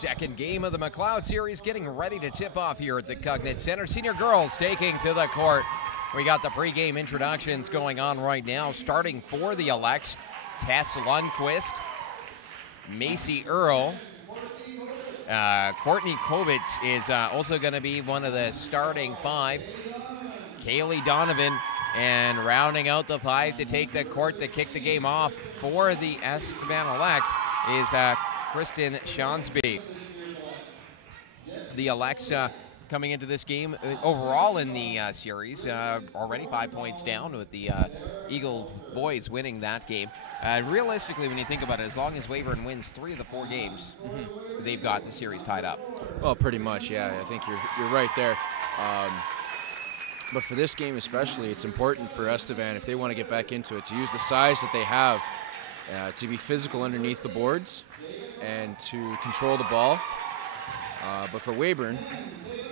Second game of the McLeod series getting ready to tip off here at the Cugnet Center. Senior girls taking to the court. We got the pregame introductions going on right now. Starting for the Alex, Tess Lundquist, Macy Earl. Courtney Kovitz is also going to be one of the starting five. Kaylee Donovan, and rounding out the five to take the court to kick the game off for the Estevan Alex is Kristen Shonsby. The Alex coming into this game overall in the series, already 5 points down with the Eagle boys winning that game. Realistically, when you think about it, as long as Weyburn wins 3 of the 4 games, they've got the series tied up. Well, pretty much, yeah. I think you're right there. But for this game especially, it's important for Estevan, if they want to get back into it, to use the size that they have to be physical underneath the boards and to control the ball. But for Weyburn,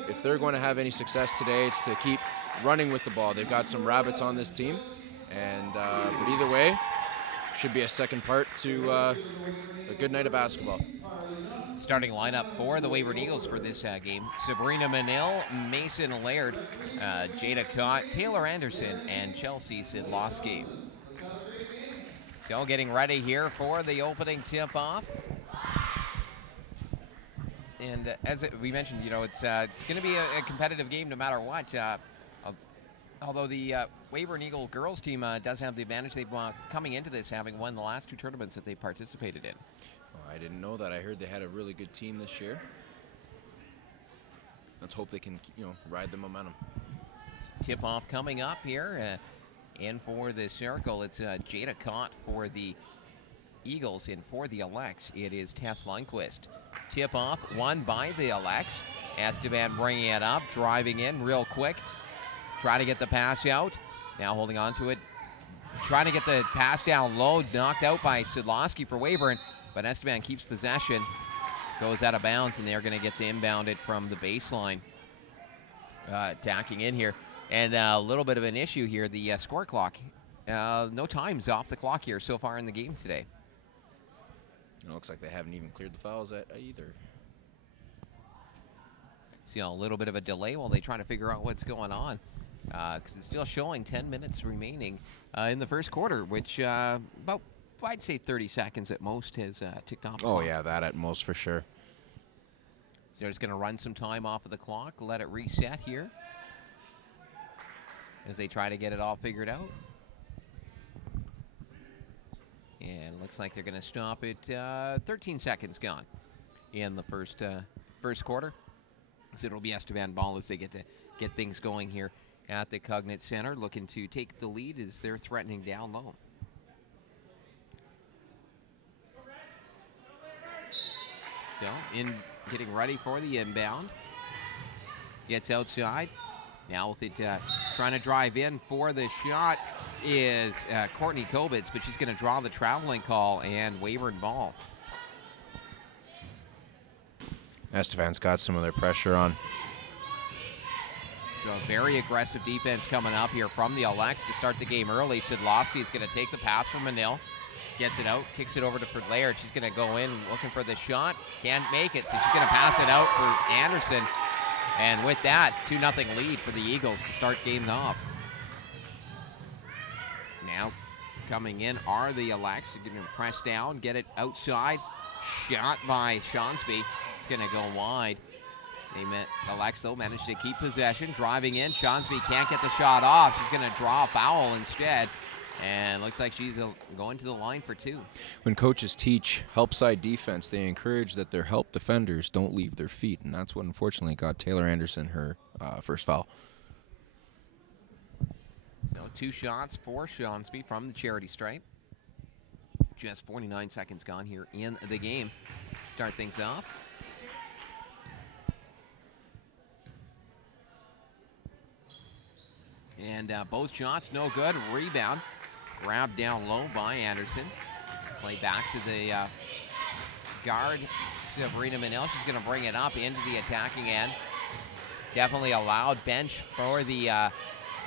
if they're going to have any success today, it's to keep running with the ball. They've got some rabbits on this team, and but either way, should be a second part to a good night of basketball. Starting lineup for the Weyburn Eagles for this game: Sabrina Manil, Mason Laird, Jada Cott, Taylor Anderson, and Chelsea Sidlowski. So getting ready here for the opening tip-off. And as we mentioned, you know, it's going to be a competitive game no matter what. Although the Weyburn Eagle girls team does have the advantage, they've coming into this having won the last 2 tournaments that they participated in. Oh, I didn't know that. I heard they had a really good team this year. Let's hope they can, ride the momentum. Tip-off coming up here. In for the circle, it's Jada Cott for the Eagles. In for the Alex, it is Tess Lundquist. Tip-off won by the Alex. Estevan bringing it up, driving in real quick. Trying to get the pass out. Now holding on to it. Trying to get the pass down low. Knocked out by Sidlowski for Weyburn. But Estevan keeps possession. Goes out of bounds, and they're going to get to inbound it from the baseline. Attacking in here. And a little bit of an issue here. The score clock. No times off the clock here so far in the game today. It looks like they haven't even cleared the fouls either. See a little bit of a delay while they try to figure out what's going on. Because it's still showing 10 minutes remaining in the first quarter, which about, I'd say 30 seconds at most has ticked off the clock. Yeah, that at most for sure. So they're just going to run some time off of the clock, let it reset here as they try to get it all figured out. And it looks like they're going to stop it. 13 seconds gone in the first quarter. So it'll be Estevan ball as they get to get things going here at the Cugnet Center, looking to take the lead as they're threatening down low. So getting ready for the inbound. Gets outside. Now with it trying to drive in for the shot is Courtney Kovitz, but she's going to draw the traveling call and Weyburn ball. Estevan's got some of their pressure on. So a very aggressive defense coming up here from the Alex to start the game early. Sidlowski is going to take the pass from Manil. Gets it out, kicks it over to Laird. She's going to go in looking for the shot. Can't make it, so she's going to pass it out for Anderson. And with that, 2-0 lead for the Eagles to start games off. Now coming in are the Alex. They're going to press down, get it outside. Shot by Shonsby. It's going to go wide. Alex, though, managed to keep possession. Driving in, Shonsby can't get the shot off. She's going to draw a foul instead. And looks like she's going to the line for 2. When coaches teach help side defense, they encourage that their help defenders don't leave their feet. And that's what unfortunately got Taylor Anderson her first foul. So 2 shots for Shonsby from the charity stripe. Just 49 seconds gone here in the game. Start things off. And both shots no good. Rebound. Grabbed down low by Anderson. Play back to the guard, Sabrina Manil. She's going to bring it up into the attacking end. Definitely a loud bench for the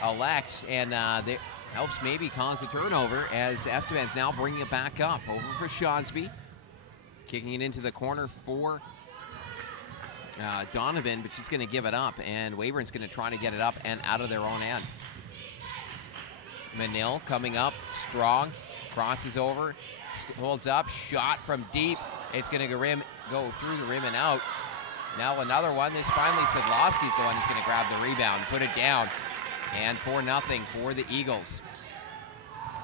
Alex, and that helps maybe cause the turnover as Estevan's now bringing it back up. Over for Shonsby. Kicking it into the corner for Donovan, but she's going to give it up, and Weyburn's going to try to get it up and out of their own end. Manil coming up, strong, crosses over, holds up, shot from deep. It's going to go through the rim and out. Now another one. This finally Sedlowski's the one who's going to grab the rebound, put it down, and 4-0 for the Eagles.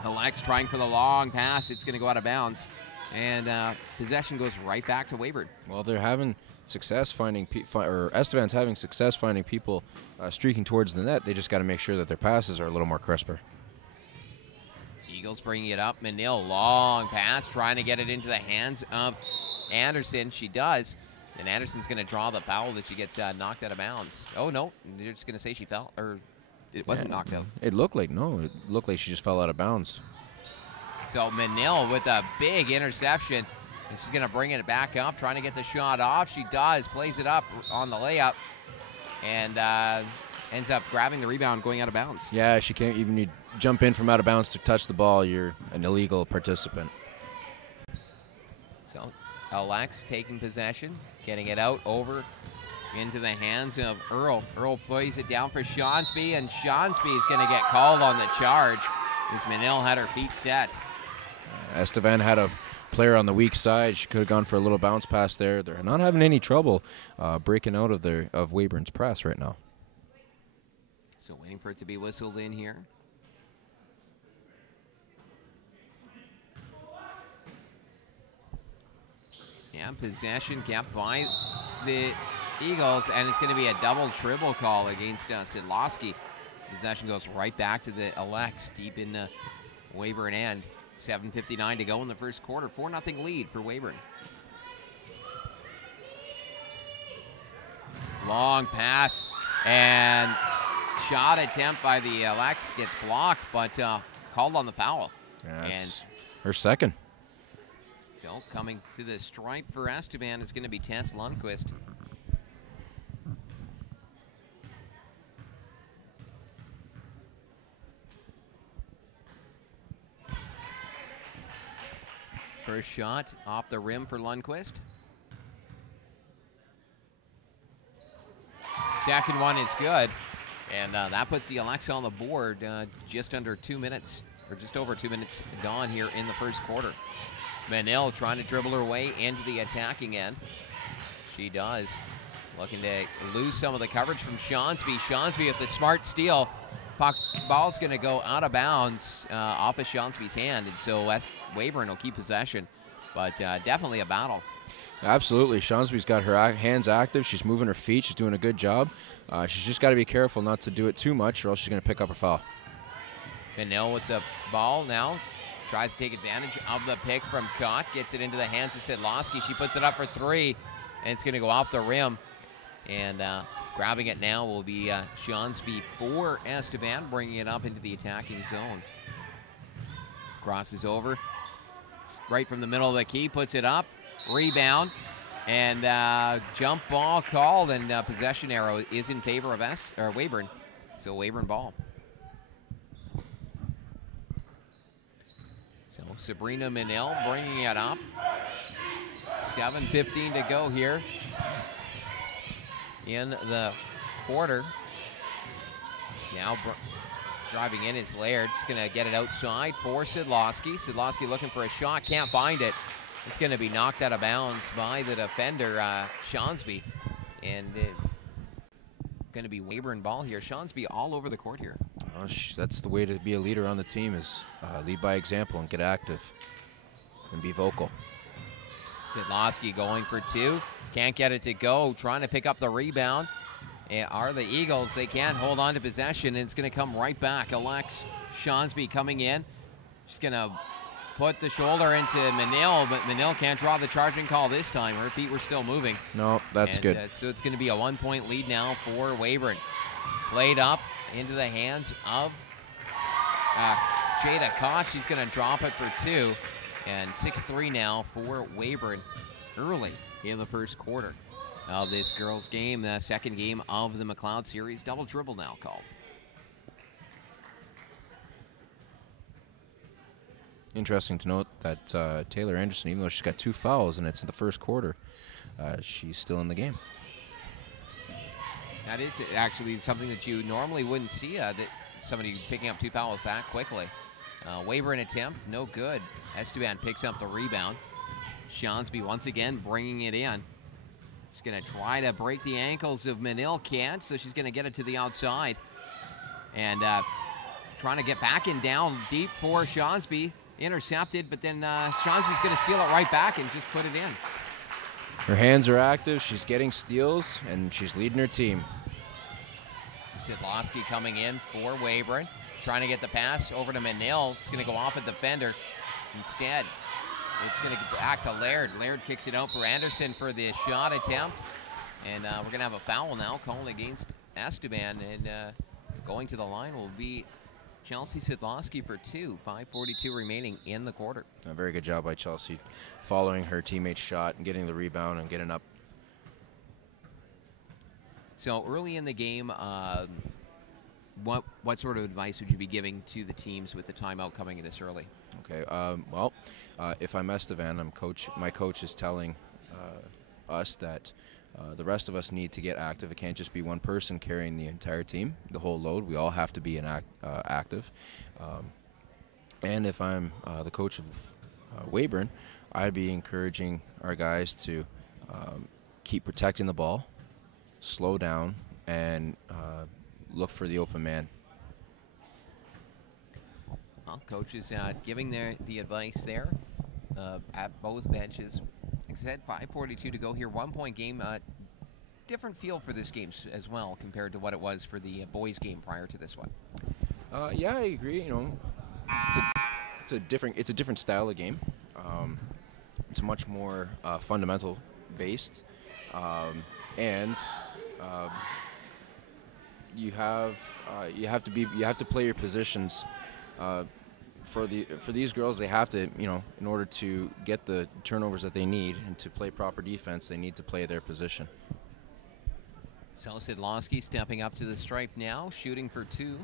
Alex trying for the long pass. It's going to go out of bounds, and possession goes right back to Weyburn. Well, they're having success finding or Estevan's having success finding people streaking towards the net. They just got to make sure that their passes are a little more crisper. Eagles bringing it up. Manil, long pass, trying to get it into the hands of Anderson. She does, and Anderson's going to draw the foul that she gets knocked out of bounds. Oh, no, they're just going to say she fell, or it wasn't knocked out. It looked like she just fell out of bounds. So Manil with a big interception, and she's going to bring it back up, trying to get the shot off. She does, plays it up on the layup, and ends up grabbing the rebound, going out of bounds. Yeah, she can't even need jump in from out of bounds to touch the ball. You're an illegal participant. So Alex taking possession, getting it out over into the hands of Earl. Earl plays it down for Shonsby, and Shonsby is going to get called on the charge as Manil had her feet set. Estevan had a player on the weak side. She could have gone for a little bounce pass there. They're not having any trouble breaking out of Weyburn's press right now. So waiting for it to be whistled in here. Yeah, possession kept by the Eagles, and it's going to be a double dribble call against Sedlowski. Possession goes right back to the Alex deep in the Weyburn end. 7:59 to go in the first quarter. 4-0 lead for Weyburn. Long pass, and shot attempt by the Alex gets blocked, but called on the foul. Yeah, and her second. So coming to the stripe for Estevan is going to be Tess Lundquist. First shot off the rim for Lundquist. Second one is good, and that puts the Alexa on the board just under 2 minutes, or just over 2 minutes gone here in the first quarter. Manil trying to dribble her way into the attacking end. She does. Looking to lose some of the coverage from Shonsby. Shonsby with the smart steal. Ball's going to go out of bounds off of Shonsby's hand, and so Weyburn will keep possession, but definitely a battle. Absolutely. Shonsby's got her hands active. She's moving her feet. She's doing a good job. She's just got to be careful not to do it too much, or else she's going to pick up a foul. Manil with the ball now. Tries to take advantage of the pick from Cott. Gets it into the hands of Sedlowski. She puts it up for three, and it's going to go off the rim. And grabbing it now will be Shonsby for Estevan, bringing it up into the attacking zone. Crosses over. Right from the middle of the key, puts it up. Rebound. And jump ball called, and possession arrow is in favor of Weyburn. So Weyburn ball. Sabrina Manil bringing it up. 7:15 to go here in the quarter. Now driving in is Laird. Just going to get it outside for Sedlowski. Sedlowski looking for a shot, can't find it. It's going to be knocked out of bounds by the defender, Shonsby. And going to be Weyburn ball here. Shonsby all over the court here. That's the way to be a leader on the team, is lead by example and get active and be vocal. Sedlowski going for two. Can't get it to go. Trying to pick up the rebound. Are the Eagles. They can't hold on to possession, and it's going to come right back. Alex Shonsby coming in. She's going to put the shoulder into Manil, but Manil can't draw the charging call this time. Her feet were still moving. No, that's good. So it's going to be a 1-point lead now for Weyburn. Played up into the hands of Jada Koch. She's going to drop it for two. And 6-3 now for Weyburn early in the first quarter of this girls' game. The second game of the McLeod series. Double dribble now called. Interesting to note that Taylor Anderson, even though she's got 2 fouls and it's in the first quarter, she's still in the game. That is actually something that you normally wouldn't see, that somebody picking up 2 fouls that quickly. Weyburn attempt, no good. Esteban picks up the rebound. Shonsby once again bringing it in. She's going to try to break the ankles of Manil, can't, so she's going to get it to the outside. And trying to get back and down deep for Shonsby. Intercepted, but then Shonsby's going to steal it right back and just put it in. Her hands are active, she's getting steals, and she's leading her team. Sidlowski coming in for Weyburn, trying to get the pass over to Manil. It's going to go off a defender. Instead, it's going to get back to Laird. Laird kicks it out for Anderson for the shot attempt. And we're going to have a foul now called against Esteban. And going to the line will be Chelsea Sidlowski for 2. 5:42 remaining in the quarter. A very good job by Chelsea, following her teammate's shot and getting the rebound and getting up. So early in the game, what sort of advice would you be giving to the teams with the timeout coming this early? Okay, if I'm Estevan, my coach is telling us that the rest of us need to get active. It can't just be one person carrying the entire team, the whole load. We all have to be active. And if I'm the coach of Weyburn, I'd be encouraging our guys to keep protecting the ball, slow down, and look for the open man. Well, coaches giving the advice there at both benches. Like I said, 5:42 to go here. 1 point game. Different feel for this game as well compared to what it was for the boys game prior to this one. Yeah, I agree. You know, it's a different style of game. It's much more fundamental based, and you have to play your positions. For these girls, they have to, in order to get the turnovers that they need and to play proper defense, they need to play their position. So Sidlowski stepping up to the stripe now, shooting for 2.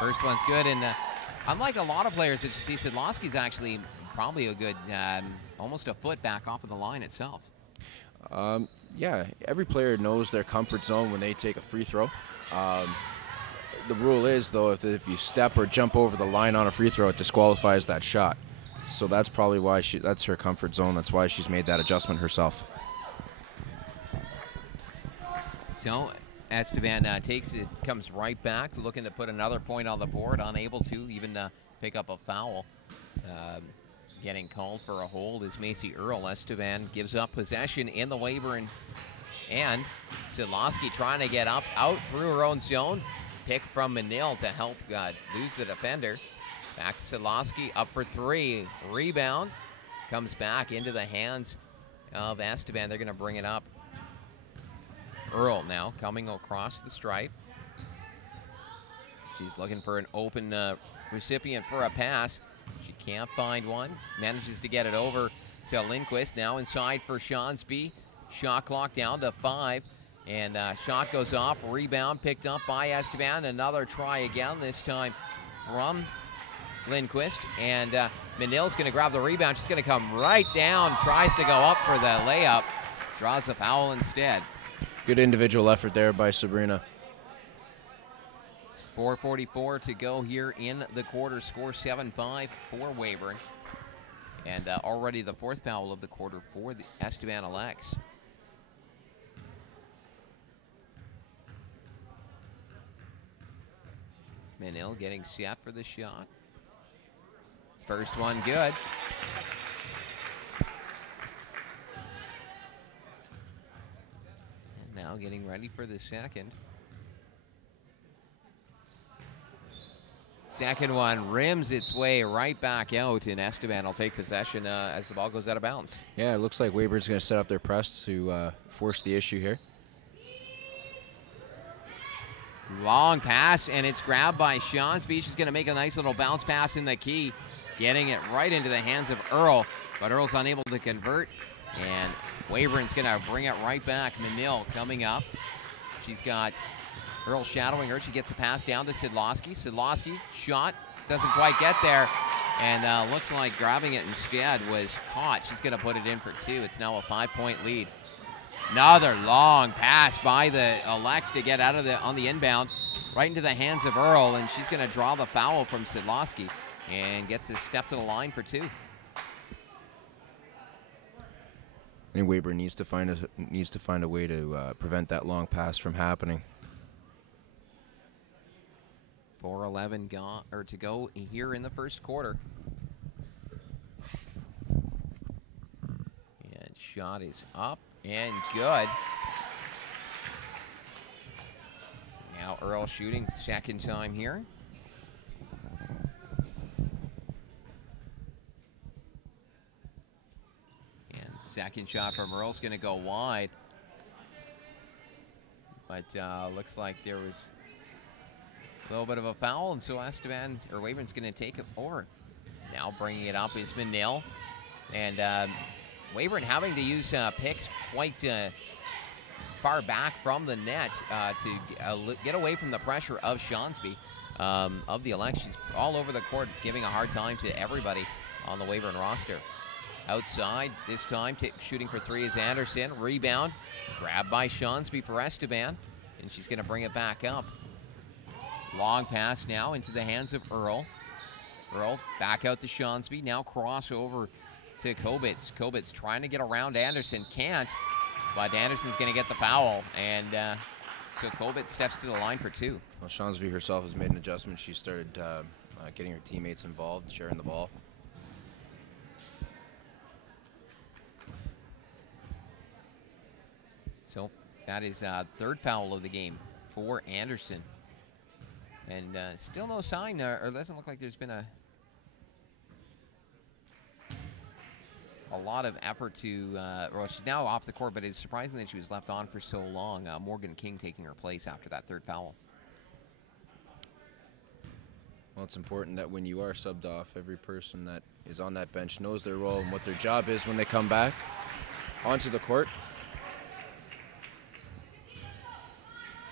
First one's good, and unlike a lot of players that you see, Sidlowski's actually probably a good, almost a foot back off of the line itself. Yeah, every player knows their comfort zone when they take a free throw. The rule is, though, if you step or jump over the line on a free throw, it disqualifies that shot. So that's probably why that's her comfort zone. That's why she's made that adjustment herself. So Esteban takes it, comes right back, looking to put another point on the board, unable to even pick up a foul. Getting called for a hold is Macy Earl. Esteban gives up possession in the Weyburn, and Sidlowski trying to get out through her own zone. Pick from Manil to help lose the defender. Back to Sidlowski, up for 3. Rebound comes back into the hands of Esteban. They're going to bring it up. Earl now coming across the stripe. She's looking for an open recipient for a pass. She can't find one. Manages to get it over to Lindquist. Now inside for Shonsby. Shot clock down to 5. And shot goes off. Rebound picked up by Esteban. Another try again, this time from Lindquist. And Manil's going to grab the rebound. She's going to come right down. Tries to go up for the layup. Draws the foul instead. Good individual effort there by Sabrina. 4:44 to go here in the quarter. Score 7-5 for Weyburn. And already the 4th foul of the quarter for the Esteban Alex. Manil getting set for the shot. First one good. And now getting ready for the second. Second one rims its way right back out, and Esteban will take possession as the ball goes out of bounds. Yeah, it looks like Weyburn's going to set up their press to force the issue here. Long pass, and it's grabbed by Shonsby. She's going to make a nice little bounce pass in the key, getting it right into the hands of Earl, but Earl's unable to convert, and Weyburn's going to bring it right back. Manil coming up. She's got Earl shadowing her. She gets the pass down to Sidlowski. Sidlowski, shot, doesn't quite get there, and looks like grabbing it instead was caught. She's going to put it in for 2. It's now a 5-point lead. Another long pass by the Alex to get out of on the inbound, right into the hands of Earl, and she's going to draw the foul from Sidlowski and get to step to the line for 2. And Weyburn needs to find a way to prevent that long pass from happening. 4:11 to go here in the first quarter. And shot is up and good. Now Earl shooting second time here. And second shot from Earl's going to go wide. But looks like there was a little bit of a foul, and so Weyburn's going to take it over. Now bringing it up is Manil. And Weyburn having to use picks quite far back from the net to get away from the pressure of Shawnsby of the Alex. She's all over the court, giving a hard time to everybody on the Weyburn roster. Outside, this time shooting for 3 is Anderson. Rebound, grabbed by Shawnsby for Esteban, and she's going to bring it back up. Long pass now into the hands of Earl. Earl back out to Shawnsby. Now cross over to Kobitz. Kobitz trying to get around Anderson. Can't, but Anderson's going to get the foul. And so Kobitz steps to the line for 2. Well, Shawnsby herself has made an adjustment. She started getting her teammates involved, sharing the ball. So that is third foul of the game for Anderson. And still no sign, or doesn't look like there's been a lot of effort to, well, she's now off the court, but it's surprising that she was left on for so long. Morgan King taking her place after that third foul. Well, it's important that when you are subbed off, every person that is on that bench knows their role and what their job is when they come back onto the court.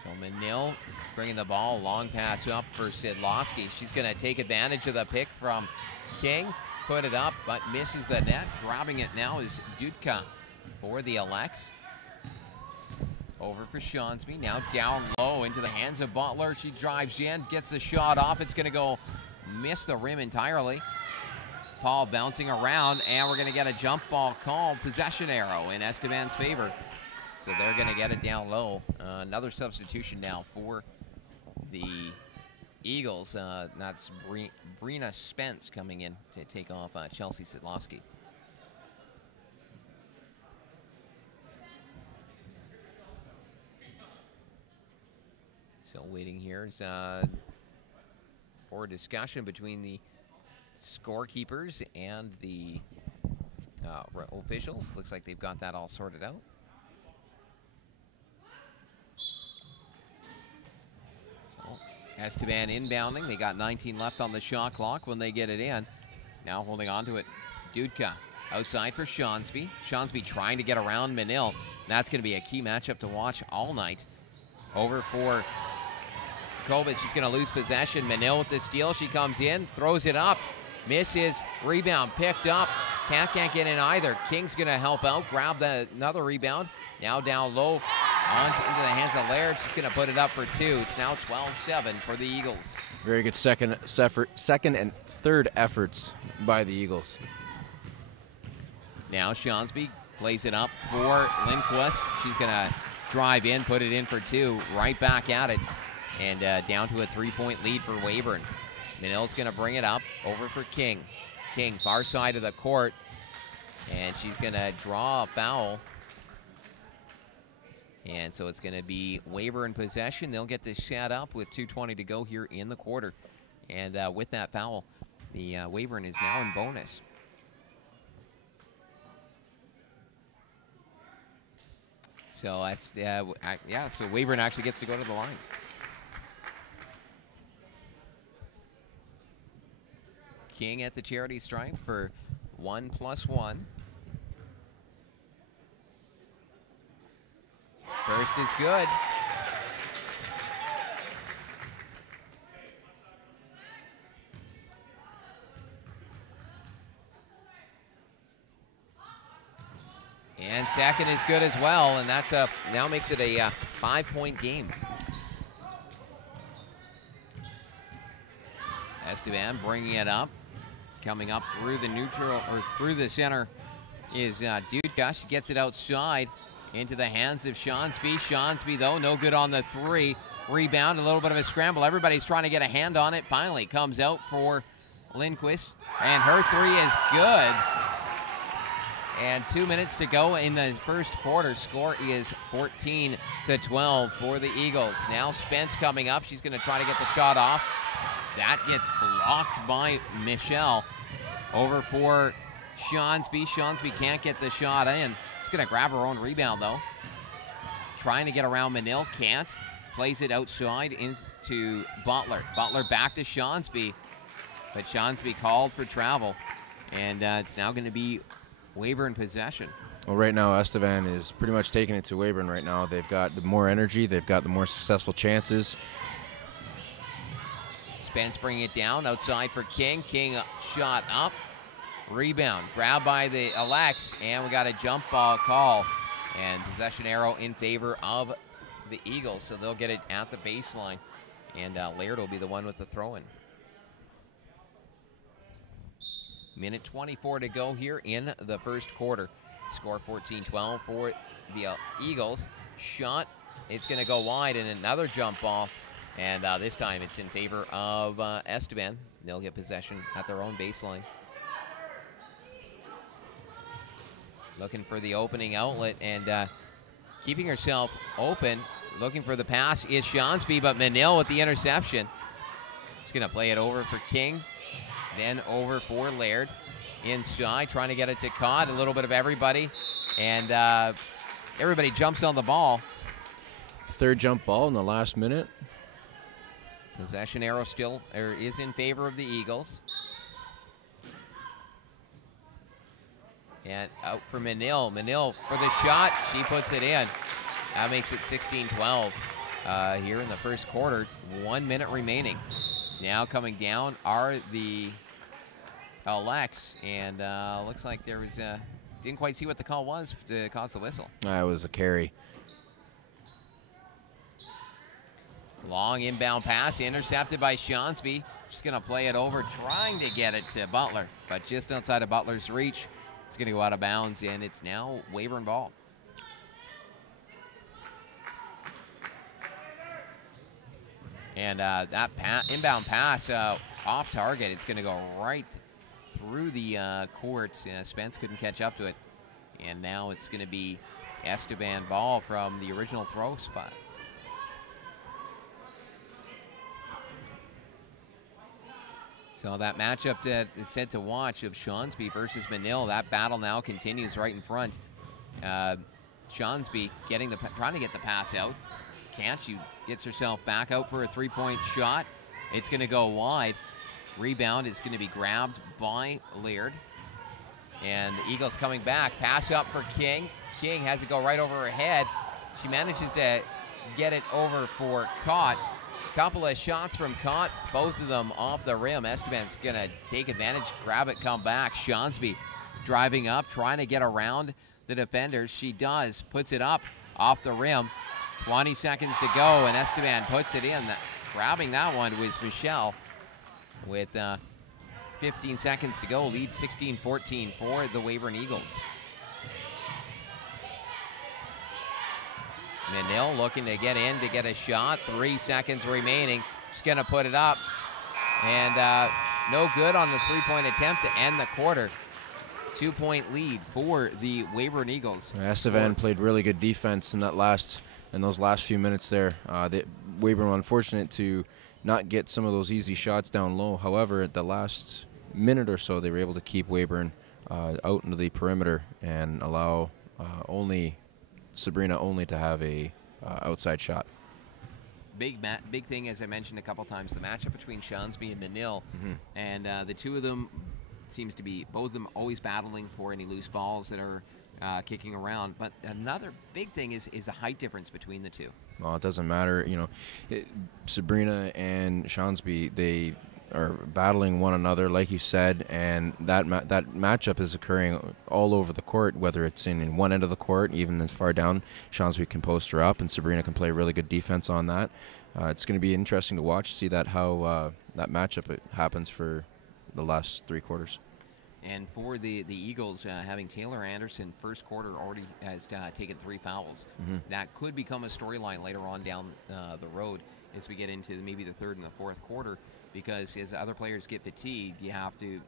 So Manil bringing the ball, long pass up for Sidlowski. She's going to take advantage of the pick from King, put it up, but misses the net. Grabbing it now is Dudka for the Alex. Over for Shawnsby, now down low into the hands of Butler. She drives in, gets the shot off. It's going to go miss the rim entirely. Paul bouncing around, and we're going to get a jump ball call, possession arrow in Esteban's favor. So they're going to get it down low. Another substitution now for the Eagles. That's Brina Spence coming in to take off Chelsea Sidlowski. So waiting here is for a discussion between the scorekeepers and the officials. Looks like they've got that all sorted out. Esteban inbounding. They got 19 left on the shot clock when they get it in. Now holding on to it, Dudka outside for Shawnsby. Shawnsby trying to get around Manil. That's going to be a key matchup to watch all night. Over for Kobitz. She's going to lose possession. Manil with the steal. She comes in, throws it up, misses. Rebound picked up. Can't get in either. King's going to help out, grab another rebound. Now down low. Into the hands of Laird. She's going to put it up for 2. It's now 12-7 for the Eagles. Very good second and third efforts by the Eagles. Now Shawnsby plays it up for Lindquist. She's going to drive in, put it in for 2. Right back at it. And down to a 3-point lead for Weyburn. Manil's going to bring it up over for King. King, far side of the court. And she's going to draw a foul. And so it's going to be Weyburn possession. They'll get this set up with 2:20 to go here in the quarter. And with that foul, the Weyburn is now in bonus. So that's, so Weyburn actually gets to go to the line. King at the charity stripe for 1+1. First is good. And second is good as well, and that's now makes it a 5-point game. Esteban bringing it up. Coming up through the neutral, or through the center, is Dudka. She gets it outside into the hands of Shonsby. Shonsby, though, no good on the three. Rebound, a little bit of a scramble. Everybody's trying to get a hand on it. Finally comes out for Lindquist, and her three is good. And 2 minutes to go in the first quarter. Score is 14-12 for the Eagles. Now Spence coming up. She's going to try to get the shot off. That gets blocked by Michelle. Over for Shonsby. Shonsby can't get the shot in. She's going to grab her own rebound, though. Trying to get around Manil. Can't. Plays it outside into Butler. Butler back to Shonsby. But Shonsby called for travel. And it's now going to be Weyburn possession. Well, right now, Estevan is pretty much taking it to Weyburn right now. They've got the more energy. They've got the more successful chances. Spence bringing it down outside for King. King shot up. Rebound. Grabbed by the Alex. And we got a jump ball call. And possession arrow in favor of the Eagles. So they'll get it at the baseline. And Laird will be the one with the throw-in. Minute 24 to go here in the first quarter. Score 14-12 for the Eagles. Shot. It's going to go wide, and another jump ball. And this time it's in favor of Esteban. They'll get possession at their own baseline. Looking for the opening outlet and keeping herself open. Looking for the pass is Shonsby, but Manil with the interception. She's going to play it over for King. Then over for Laird. Inside, trying to get it to Cod. A little bit of everybody. And everybody jumps on the ball. Third jump ball in the last minute. Possession arrow still is in favor of the Eagles. And out for Manil. Manil for the shot. She puts it in. That makes it 16-12 here in the first quarter. 1 minute remaining. Now coming down are the Alex. And looks like there was didn't quite see what the call was to cause the whistle. It was a carry. Long inbound pass intercepted by Shonsby. Just going to play it over, trying to get it to Butler. But just outside of Butler's reach. It's going to go out of bounds, and it's now Weyburn ball. And that inbound pass off target. It's going to go right through the court. Spence couldn't catch up to it. And now it's going to be Esteban ball from the original throw spot. So that matchup that it's set to watch of Shonsby versus Manil, that battle now continues right in front. Shonsby trying to get the pass out. Can't. She gets herself back out for a three-point shot. It's going to go wide. Rebound is going to be grabbed by Laird. And the Eagles coming back. Pass up for King. King has it go right over her head. She manages to get it over for Cott. Couple of shots from Cott, both of them off the rim. Esteban's going to take advantage, grab it, come back. Shonsby driving up, trying to get around the defenders. She does, puts it up off the rim. 20 seconds to go, and Esteban puts it in. Grabbing that one was Michelle with 15 seconds to go. Lead 16-14 for the Weyburn Eagles. Manil looking to get in to get a shot. 3 seconds remaining. She's going to put it up. And no good on the three-point attempt to end the quarter. 2-point lead for the Weyburn Eagles. Estevan played really good defense in those last few minutes there. Weyburn were unfortunate to not get some of those easy shots down low. However, at the last minute or so, they were able to keep Weyburn out into the perimeter and allow Sabrina only to have a outside shot. Big thing, as I mentioned a couple times, the matchup between Shonsby and Manil. Mm-hmm. And the two of them seems to be, both of them always battling for any loose balls that are kicking around. But another big thing is the height difference between the two. Well, it doesn't matter. Sabrina and Shonsby, they are battling one another, like you said, and that matchup is occurring all over the court, whether it's in one end of the court, even as far down, Shawnsby can post her up, and Sabrina can play really good defense on that. It's going to be interesting to watch, see that how that matchup happens for the last 3 quarters. And for the Eagles, having Taylor Anderson first quarter already has taken 3 fouls. That could become a storyline later on down the road as we get into maybe the 3rd and the 4th quarter, because as other players get fatigued, you have to,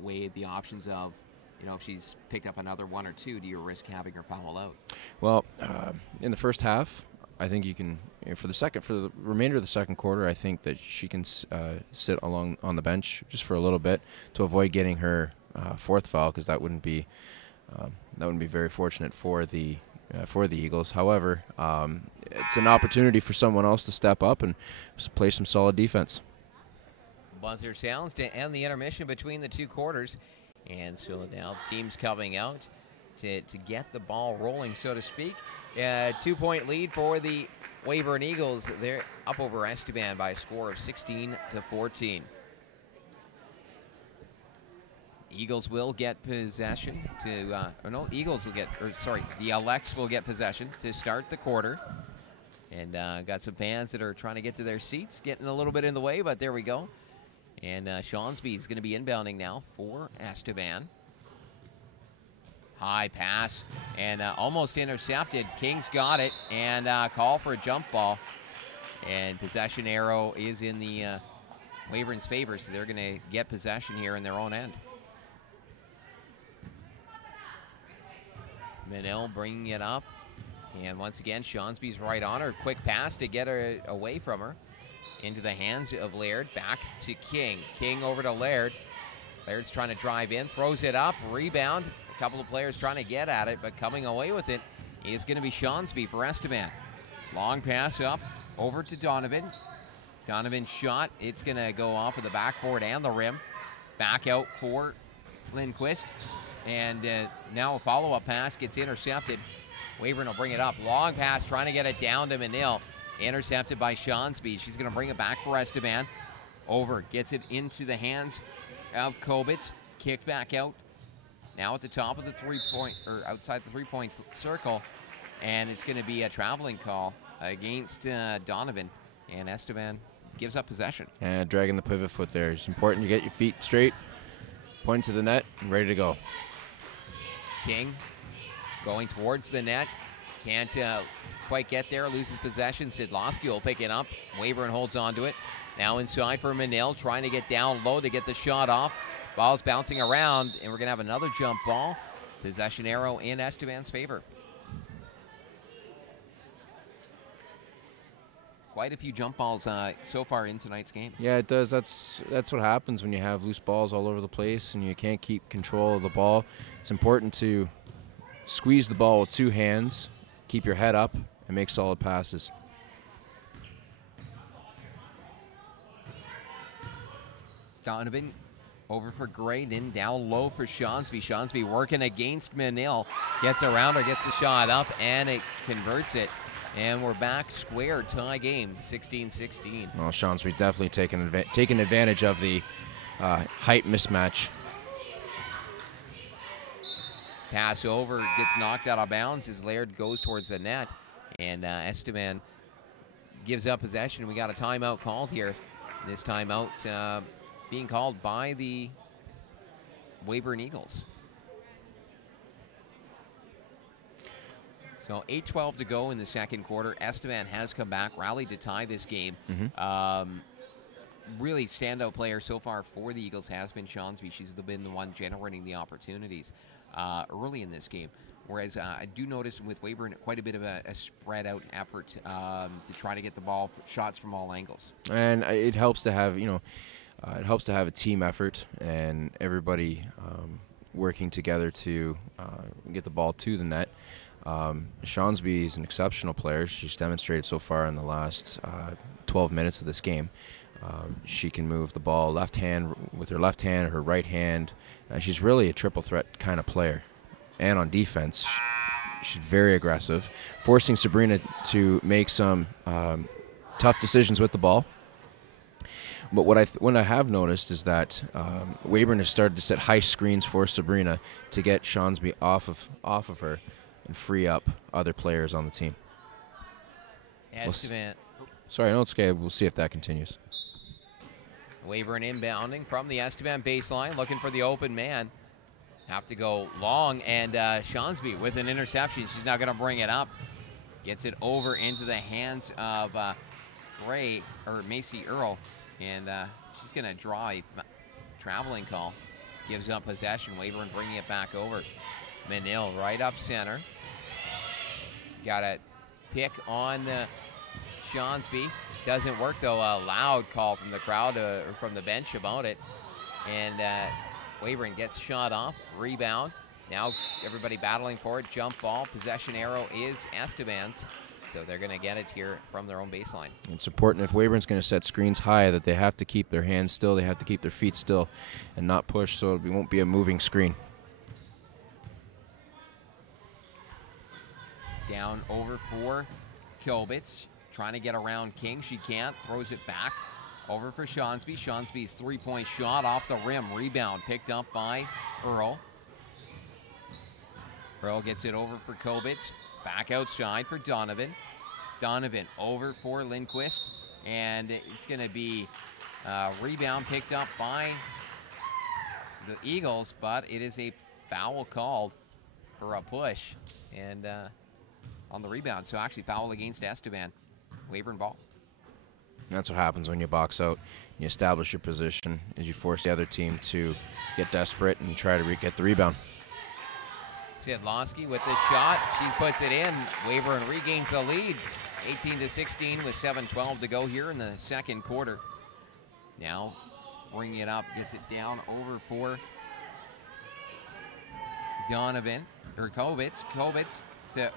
weigh the options of, if she's picked up another 1 or 2, do you risk having her foul out? Well, in the first half, I think you can, for the remainder of the second quarter, I think that she can sit along on the bench just for a little bit to avoid getting her 4th foul, because that wouldn't be very fortunate for the Eagles. However, it's an opportunity for someone else to step up and play some solid defense. Buzzer sounds to end the intermission between the 2 quarters, and so now teams coming out to get the ball rolling, so to speak. 2-point lead for the Weyburn Eagles. They're up over Estevan by a score of 16-14. Eagles will get possession the Alex will get possession to start the quarter. And got some fans that are trying to get to their seats, getting a little bit in the way, but there we go. And Shawnsby is going to be inbounding now for Estevan. High pass and almost intercepted. King's got it and call for a jump ball. And possession arrow is in the Weyburn's favor, so they're going to get possession here in their own end. Manel bringing it up. And once again, Shawnsby's right on her. Quick pass to get her away from her. Into the hands of Laird. Back to King. King over to Laird. Laird's trying to drive in. Throws it up. Rebound. A couple of players trying to get at it, but coming away with it is going to be Shawnsby for Estevan. Long pass up over to Donovan. Donovan's shot. It's going to go off of the backboard and the rim. Back out for Lindquist. And now a follow-up pass gets intercepted. Weyburn will bring it up. Long pass, trying to get it down to Manil. Intercepted by Shawnsby. She's going to bring it back for Estevan. Over, gets it into the hands of Kobitz. Kicked back out. Now at the top of the outside the three-point circle. And it's going to be a traveling call against Donovan. And Estevan gives up possession. And dragging the pivot foot there. It's important you get your feet straight, point to the net, and ready to go. King going towards the net. Can't quite get there. Loses possession. Sidlowski will pick it up. Weyburn holds on to it. Now inside for Manil. Trying to get down low to get the shot off. Ball's bouncing around, and we're going to have another jump ball. Possession arrow in Estevan's favor. Quite a few jump balls so far in tonight's game. Yeah, it does. That's what happens when you have loose balls all over the place and you can't keep control of the ball. It's important to squeeze the ball with 2 hands, keep your head up, and make solid passes. Donovan over for Graydon, down low for Shawnsby. Shawnsby working against Manil. Gets around her, gets the shot up, and it converts it. And we're back square, tie game, 16-16. Well, Shawnsby definitely taking advantage of the height mismatch. Pass over, gets knocked out of bounds as Laird goes towards the net. And Estevan gives up possession. We got a timeout called here. This timeout being called by the Weyburn Eagles. So 8:12 to go in the second quarter. Estevan has come back, rallied to tie this game. Really standout player so far for the Eagles has been Shawnsby. She's been the one generating the opportunities early in this game. Whereas I do notice with Weyburn quite a bit of a spread out effort to try to get the ball, shots from all angles. And it helps to have, it helps to have a team effort and everybody working together to get the ball to the net. Shawnsby is an exceptional player. She's demonstrated so far in the last 12 minutes of this game. She can move the ball left hand with her left hand, her right hand. She's really a triple threat kind of player. And on defense, she's very aggressive, forcing Sabrina to make some tough decisions with the ball. But what I have noticed is that Weyburn has started to set high screens for Sabrina to get Shawnsby off of her and free up other players on the team. Estevan. Sorry, no, it's okay. We'll see if that continues. Weyburn inbounding from the Estevan baseline, looking for the open man. Have to go long, and Shawnsby with an interception. She's not going to bring it up. Gets it over into the hands of Macy Earl, and she's going to draw a traveling call. Gives up possession. Weyburn bringing it back over. Menil right up center. Got a pick on Shawnsby. Doesn't work though. A loud call from the crowd or from the bench about it. And Weyburn gets shot off. Rebound. Now everybody battling for it. Jump ball. Possession arrow is Estevan's. So they're going to get it here from their own baseline. It's important if Weyburn's going to set screens high that they have to keep their hands still. They have to keep their feet still and not push so it won't be a moving screen. Down over for Kilbitz. Trying to get around King. She can't. Throws it back. Over for Shawnsby. Shawnsby's three-point shot off the rim. Rebound picked up by Earl. Earl gets it over for Kilbitz. Back outside for Donovan. Donovan over for Lindquist. And it's going to be a rebound picked up by the Eagles, but it is a foul called for a push. And on the rebound, so actually foul against Estevan. Weyburn ball. And that's what happens when you box out. You establish your position as you force the other team to get desperate and try to get the rebound. Sidlowski with the shot. She puts it in. Weyburn regains the lead. 18-16 with 7:12 to go here in the second quarter. Now bringing it up, gets it down over for Donovan, or Kovitz. Kovitz to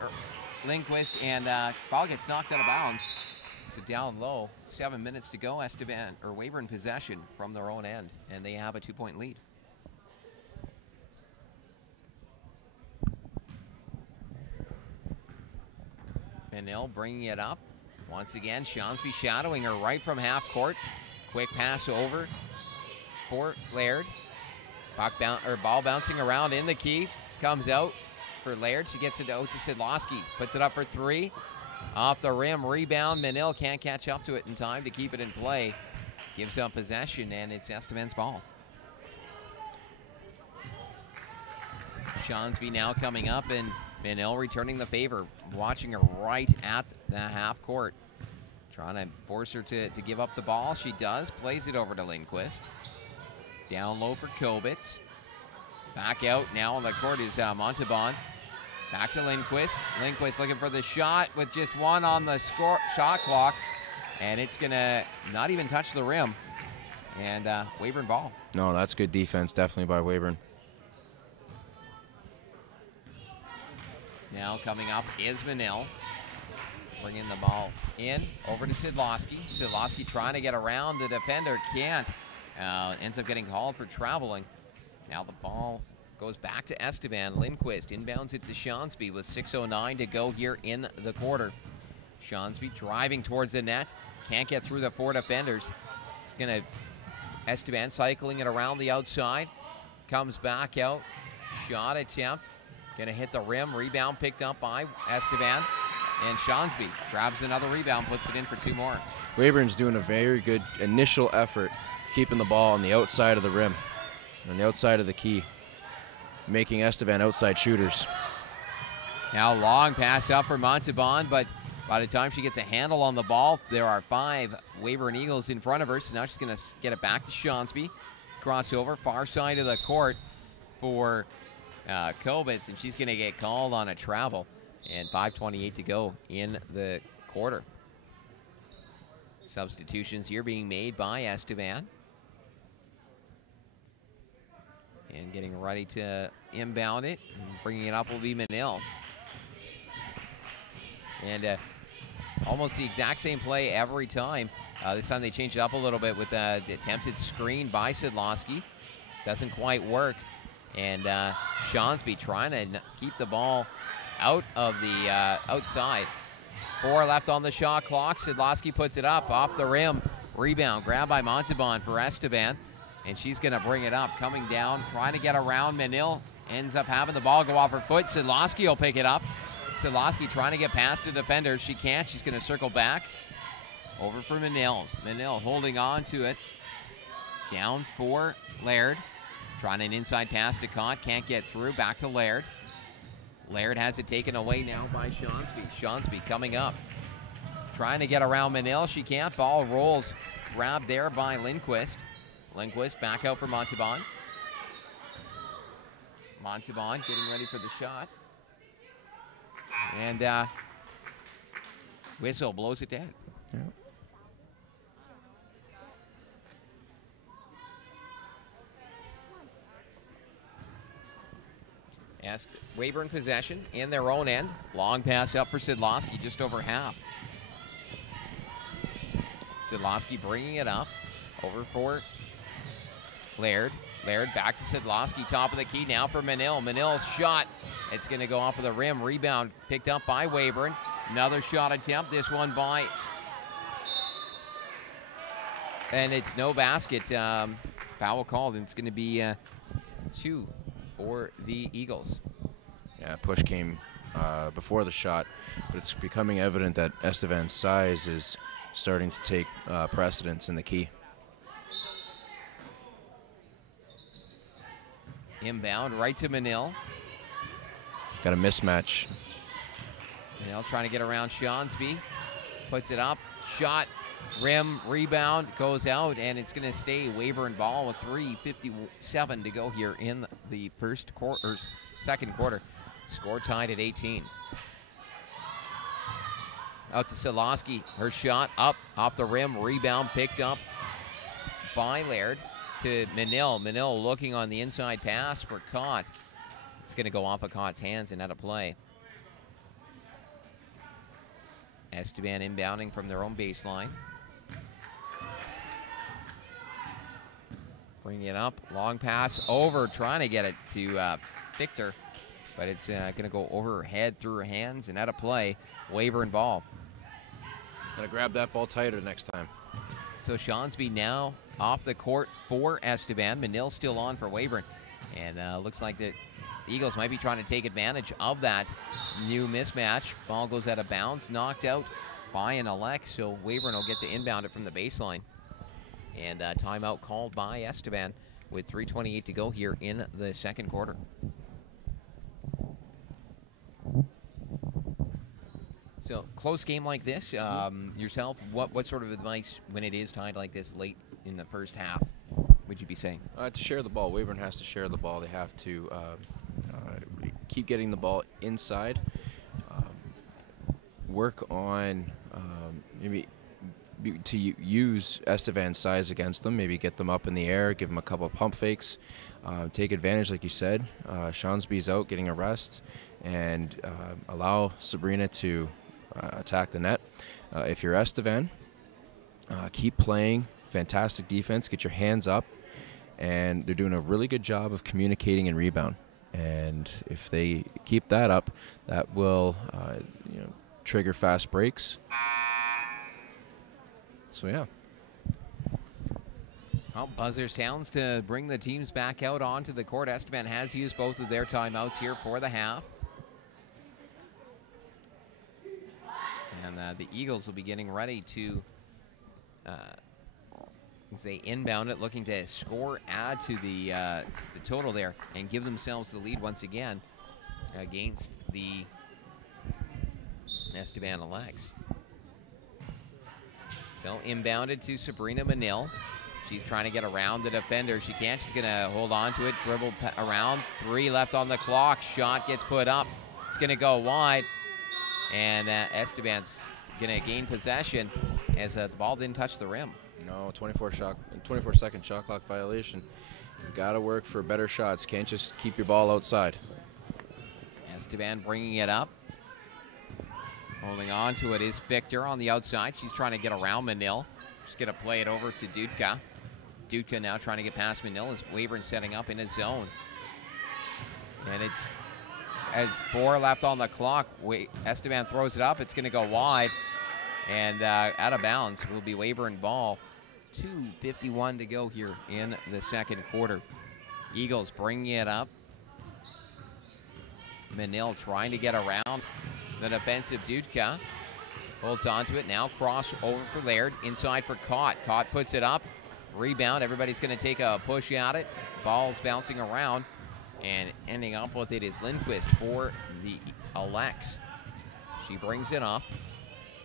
Lindquist, and ball gets knocked out of bounds. So down low, 7 minutes to go. Estevan, or Weyburn possession from their own end, and they have a 2-point lead. Menil bringing it up. Once again, Shawnsby shadowing her right from half court. Quick pass over for Laird. Ball bouncing around in the key. Comes out for Laird. She gets it out to Sidlowski. Puts it up for three. Off the rim, rebound. Menil can't catch up to it in time to keep it in play. Gives up possession, and it's Estevan's ball. Shawnsby now coming up, and Menil returning the favor. Watching her right at the half court. Trying to force her to give up the ball. She does. Plays it over to Lindquist. Down low for Kovitz. Back out now on the court is Montalban. Back to Lindquist. Lindquist looking for the shot with just one on the shot clock. And it's going to not even touch the rim. And Weyburn ball. No, that's good defense, definitely by Weyburn. Now coming up is Menil. Bringing the ball in, over to Sidlowski. Sidlowski trying to get around the defender, can't. Ends up getting called for traveling. Now the ball goes back to Estevan. Lindquist inbounds it to Shawnsby with 6:09 to go here in the quarter. Shawnsby driving towards the net. Can't get through the four defenders. It's going to Estevan cycling it around the outside. Comes back out. Shot attempt. Going to hit the rim. Rebound picked up by Estevan. And Shawnsby grabs another rebound, puts it in for two more. Weyburn's doing a very good initial effort keeping the ball on the outside of the rim, on the outside of the key, making Estevan outside shooters. Now long pass up for Montalban, but by the time she gets a handle on the ball, there are 5 Weyburn Eagles in front of her. So now she's going to get it back to Shawnsby. Crossover, far side of the court for Kovitz, and she's going to get called on a travel. And 5:28 to go in the quarter. Substitutions here being made by Estevan. And getting ready to inbound it. And bringing it up will be Menil. And almost the exact same play every time. This time they changed it up a little bit with the attempted screen by Sidlowski. Doesn't quite work. And Shawnsby trying to keep the ball out of the outside. 4 left on the shot clock. Sidlowski puts it up off the rim. Rebound, grab by Montalban for Esteban. And she's going to bring it up, coming down, trying to get around Menil. Ends up having the ball go off her foot. Sidlowski will pick it up. Sidlowski trying to get past the defender. She can't. She's going to circle back. Over for Menil. Menil holding on to it. Down for Laird. Trying an inside pass to Cott. Can't get through. Back to Laird. Laird has it taken away now by Shonsby. Shonsby coming up. Trying to get around Menil. She can't. Ball rolls. Grabbed there by Lindquist. Lindquist back out for Montalban. Montalban getting ready for the shot. And whistle blows it dead. Yeah. Weyburn possession in their own end. Long pass up for Sidlowski, just over half. Sidlowski bringing it up. Over for Laird. Laird back to Sidlowski, top of the key now for Menil. Menil's shot. It's going to go off of the rim. Rebound picked up by Weyburn. Another shot attempt. This one by... And it's no basket. Foul called, and it's going to be 2 for the Eagles. Yeah, push came before the shot, but it's becoming evident that Estevan's size is starting to take precedence in the key. Inbound right to Menil. Got a mismatch. Menil trying to get around Shonsby. Puts it up. Shot. Rim. Rebound. Goes out, and it's going to stay Weyburn ball with 3:57 to go here in the second quarter. Score tied at 18. Out to Sidlowski. Her shot up off the rim. Rebound picked up by Laird to Menil. Menil looking on the inside pass for Cott. It's going to go off of Cott's hands and out of play. Esteban inbounding from their own baseline. Bringing it up. Long pass over. Trying to get it to Victor. But it's going to go over her head, through her hands, and out of play. Weyburn ball. Got to grab that ball tighter next time. So Shonsby now off the court for Esteban. Menil still on for Weyburn. And looks like the Eagles might be trying to take advantage of that new mismatch. Ball goes out of bounds, knocked out by an Alex. So Weyburn will get to inbound it from the baseline. And timeout called by Esteban with 3:28 to go here in the second quarter. So close game like this, yourself, what sort of advice when it is tied like this late in the first half would you be saying? To share the ball. Weyburn has to share the ball. They have to keep getting the ball inside. Work on maybe to use Estevan's size against them. Maybe get them up in the air, give them a couple of pump fakes. Take advantage, like you said. Shonsby's out getting a rest, and allow Sabrina to attack the net. If you're Estevan, keep playing. Fantastic defense. Get your hands up. And they're doing a really good job of communicating and rebound. And if they keep that up, that will trigger fast breaks. So, yeah. Well, buzzer sounds to bring the teams back out onto the court. Esteban has used both of their timeouts here for the half. And the Eagles will be getting ready to inbound it, looking to score, add to the total there, and give themselves the lead once again against the Esteban Alex. So inbounded to Sabrina Menil. She's trying to get around the defender. She can't. She's going to hold on to it, dribble around. 3 left on the clock. Shot gets put up. It's going to go wide. And Esteban's going to gain possession as the ball didn't touch the rim. No, 24-second shot clock violation. You got to work for better shots. Can't just keep your ball outside. Esteban bringing it up. Holding on to it is Victor on the outside. She's trying to get around Menil. She's going to play it over to Dudka. Dudka now trying to get past Menil as Weyburn setting up in his zone. And it's as 4 left on the clock. Esteban throws it up. It's going to go wide. And out of bounds will be Weyburn ball. 2:51 to go here in the second quarter. Eagles bringing it up. Menil trying to get around the defensive Dudka. Holds onto it now. Cross over for Laird. Inside for Cott. Cott puts it up. Rebound. Everybody's going to take a push at it. Ball's bouncing around. And ending up with it is Lindquist for the Alex. She brings it up.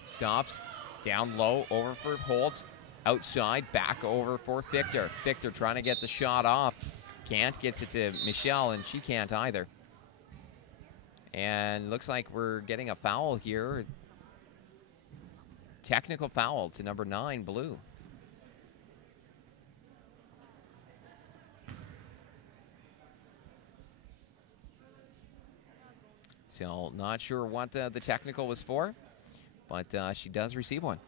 Stops. Down low. Over for Holtz. Outside. Back over for Victor. Victor trying to get the shot off. Can't. Gets it to Michelle, and she can't either. And looks like we're getting a foul here. Technical foul to number 9, Blue. So not sure what the technical was for, but she does receive one.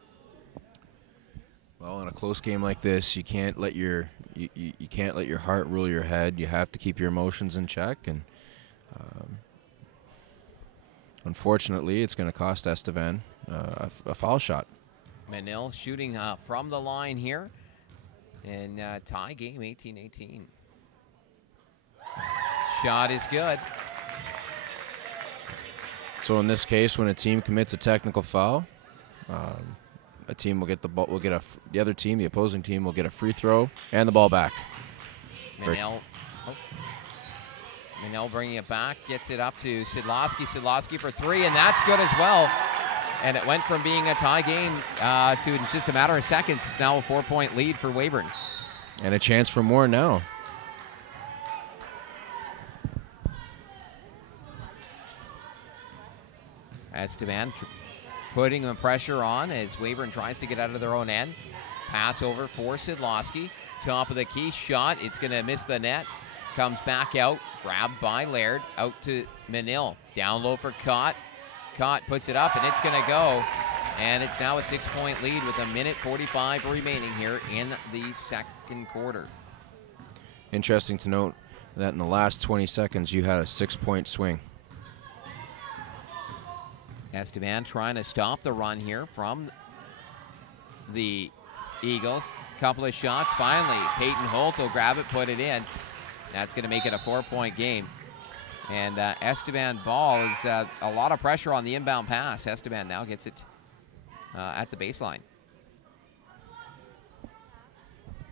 Well, in a close game like this, you can't let your you can't let your heart rule your head. You have to keep your emotions in check, and unfortunately, it's going to cost Estevan a foul shot. Menil shooting from the line here, and tie game 18-18. Shot is good. So in this case, when a team commits a technical foul, a team will get the ball. The other team, the opposing team, will get a free throw and the ball back. Menil bringing it back, gets it up to Sidlowski. Sidlowski for 3, and that's good as well. And it went from being a tie game to in just a matter of seconds. It's now a 4-point lead for Weyburn. And a chance for more now. Estevan putting the pressure on as Weyburn tries to get out of their own end. Pass over for Sidlowski. Top of the key shot. It's going to miss the net. Comes back out. Grabbed by Laird. Out to Menil. Down low for Cott. Cott puts it up, and it's going to go. And it's now a 6-point lead with 1:45 remaining here in the second quarter. Interesting to note that in the last 20 seconds, you had a 6-point swing. Estevan trying to stop the run here from the Eagles. Couple of shots. Finally, Peyton Holt will grab it, put it in. That's going to make it a 4-point game. And Esteban ball is a lot of pressure on the inbound pass. Esteban now gets it at the baseline.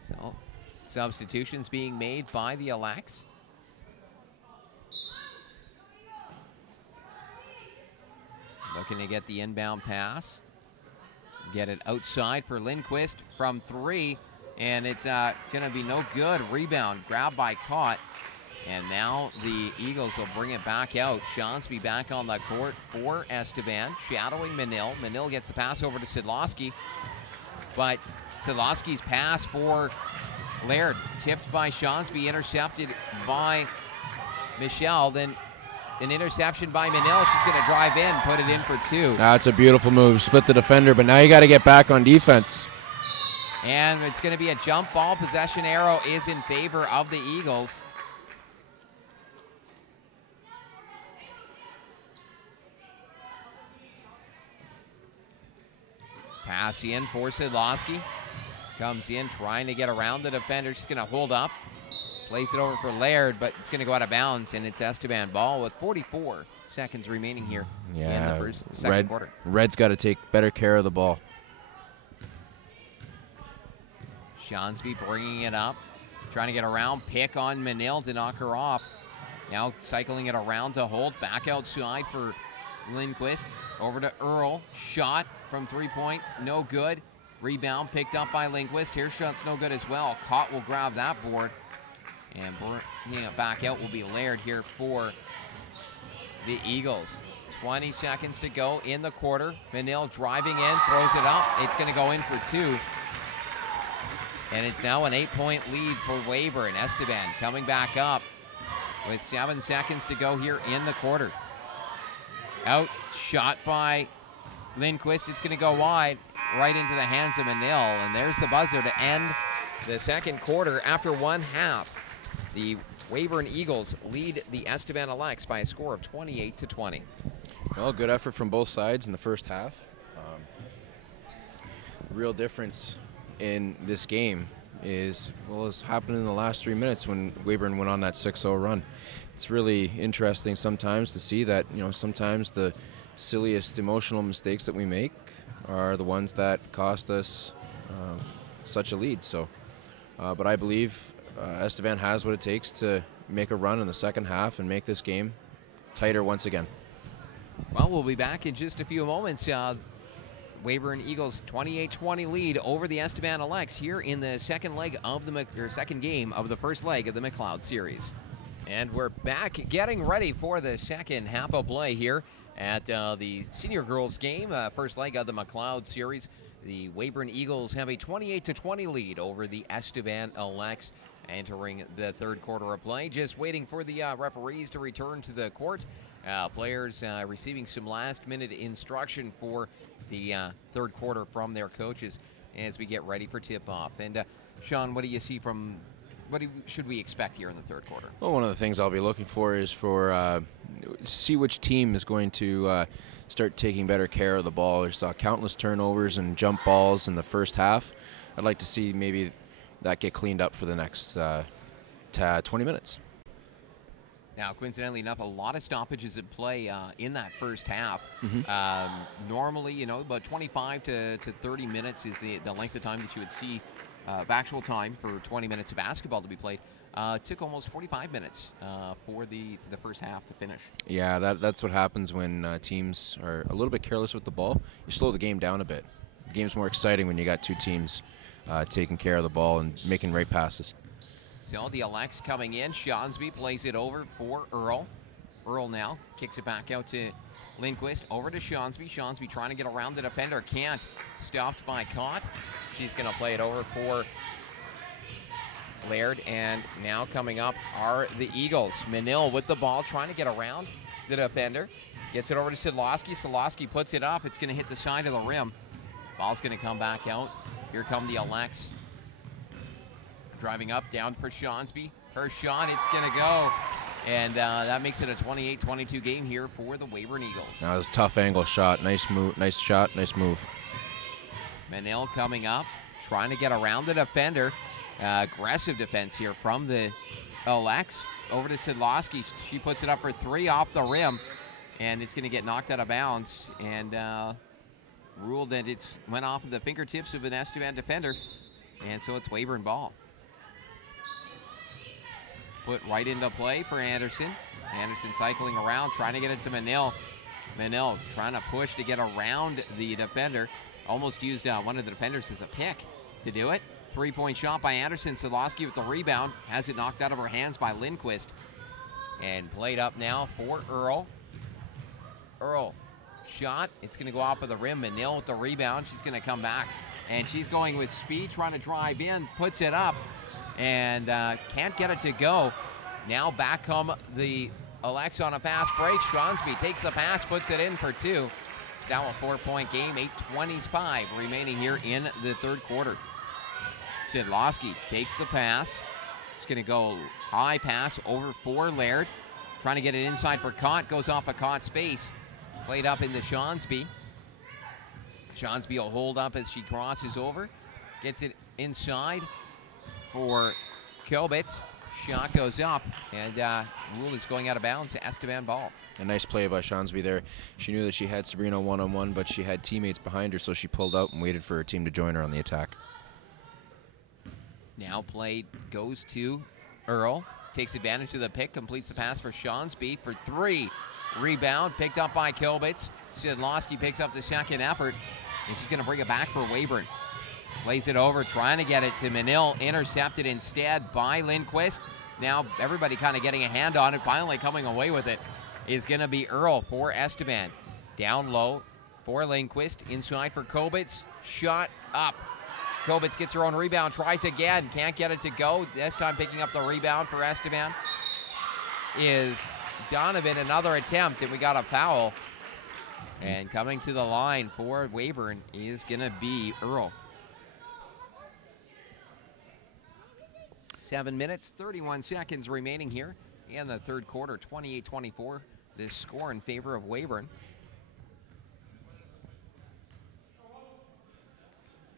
So substitutions being made by the Alex. Looking to get the inbound pass. Get it outside for Lindquist from 3. And it's going to be no good. Rebound grabbed by Cott. And now the Eagles will bring it back out. Shonsby back on the court for Estevan, shadowing Menil. Menil gets the pass over to Sidlowski. But Sidlowski's pass for Laird, tipped by Shonsby, intercepted by Michelle. Then an interception by Menil. She's going to drive in, put it in for 2. That's a beautiful move. Split the defender, but now you got to get back on defense. And it's going to be a jump ball. Possession arrow is in favor of the Eagles. Pass in for Sidlowski. Comes in trying to get around the defender. She's going to hold up. Plays it over for Laird, but it's going to go out of bounds, and it's Esteban ball with 44 seconds remaining here in the second quarter. Red's got to take better care of the ball. Shonsby bringing it up. Trying to get around. Pick on Menil to knock her off. Now cycling it around to Holt. Back outside for Lindquist. Over to Earl. Shot from 3-point. No good. Rebound picked up by Lindquist. Here shot's no good as well. Cott will grab that board. And bringing it back out will be Laird here for the Eagles. 20 seconds to go in the quarter. Menil driving in. Throws it up. It's going to go in for 2. And it's now an 8-point lead for Weyburn. Esteban coming back up with 7 seconds to go here in the quarter. Out, shot by Lindquist. It's going to go wide, right into the hands of Menil. And there's the buzzer to end the second quarter. After 1 half, the Weyburn Eagles lead the Estevan Alex by a score of 28-20. Well, good effort from both sides in the first half. The real difference in this game is, well, has happened in the last 3 minutes when Weyburn went on that 6-0 run. It's really interesting sometimes to see that, sometimes the silliest emotional mistakes that we make are the ones that cost us such a lead. So, but I believe Estevan has what it takes to make a run in the second half and make this game tighter once again. Well, we'll be back in just a few moments. Weyburn Eagles 28-20 lead over the Estevan Alex here in the second game of the first leg of the McLeod series. And we're back getting ready for the second half of play here at the senior girls game, first leg of the McLeod series. The Weyburn Eagles have a 28-20 lead over the Estevan Alex entering the third quarter of play. Just waiting for the referees to return to the court. Players receiving some last-minute instruction for the third quarter from their coaches as we get ready for tip-off. And Sean, what do you see from should we expect here in the third quarter? Well, one of the things I'll be looking for is see which team is going to start taking better care of the ball. We saw countless turnovers and jump balls in the first half. I'd like to see maybe that get cleaned up for the next 20 minutes. Now, coincidentally enough, a lot of stoppages at play in that first half. Normally, about 25 to 30 minutes is the length of time that you would see of actual time for 20 minutes of basketball to be played. It took almost 45 minutes for the first half to finish. Yeah, that's what happens when teams are a little bit careless with the ball. You slow the game down a bit. The game's more exciting when you got two teams taking care of the ball and making right passes. So the Alex coming in. Shawnsby plays it over for Earl. Earl now kicks it back out to Lindquist. Over to Shawnsby. Shawnsby trying to get around the defender. Can't. Stopped by Cott. She's going to play it over for Laird. And now coming up are the Eagles. Manil with the ball, trying to get around the defender. Gets it over to Sidlowski. Sidlowski puts it up. It's going to hit the side of the rim. Ball's going to come back out. Here come the Alex. Driving up, down for Shawnsby. Her shot, it's going to go. And that makes it a 28-22 game here for the Weyburn Eagles. That was a tough angle shot. Nice move, nice shot, nice move. Manil coming up, trying to get around the defender. Aggressive defense here from the Alex. Over to Sidlowski. She puts it up for three off the rim. And it's going to get knocked out of bounds. And ruled that it went off of the fingertips of an Estevan defender. And so it's Weyburn ball. Put right into play for Anderson. Anderson cycling around, trying to get it to Manil. Manil trying to push to get around the defender. Almost used one of the defenders as a pick to do it. Three-point shot by Anderson. Sidlowski with the rebound. Has it knocked out of her hands by Lindquist. And played up now for Earl. Earl, shot. It's going to go off of the rim. Manil with the rebound. She's going to come back. And she's going with speed, trying to drive in. Puts it up. And can't get it to go. Now back come the Alex on a fast break. Shawnsby takes the pass, puts it in for two. It's now a 4-point game, 8:25 remaining here in the third quarter. Sidlowski takes the pass. It's going to go high pass over for Laird. Trying to get it inside for Cott. Goes off a Cott space. Played up into Shawnsby. Shawnsby will hold up as she crosses over. Gets it inside for Kilbitz. Shot goes up, and rule is going out of bounds to Estevan ball. A nice play by Shawnsby there. She knew that she had Sabrina one-on-one, but she had teammates behind her, so she pulled out and waited for her team to join her on the attack. Now play goes to Earl. Takes advantage of the pick, completes the pass for Shawnsby for three. Rebound picked up by Kilbitz. Sidlowski picks up the second effort, and she's going to bring it back for Weyburn. Plays it over, trying to get it to Manil. Intercepted instead by Lindquist. Now everybody kind of getting a hand on it. Finally coming away with it is going to be Earl for Estevan. Down low for Lindquist. Inside for Kobitz. Shot up. Kobitz gets her own rebound. Tries again. Can't get it to go. This time picking up the rebound for Estevan is Donovan. Another attempt, and we got a foul. And coming to the line for Weyburn is going to be Earl. 7 minutes, 31 seconds remaining here in the third quarter, 28-24. This score in favor of Weyburn.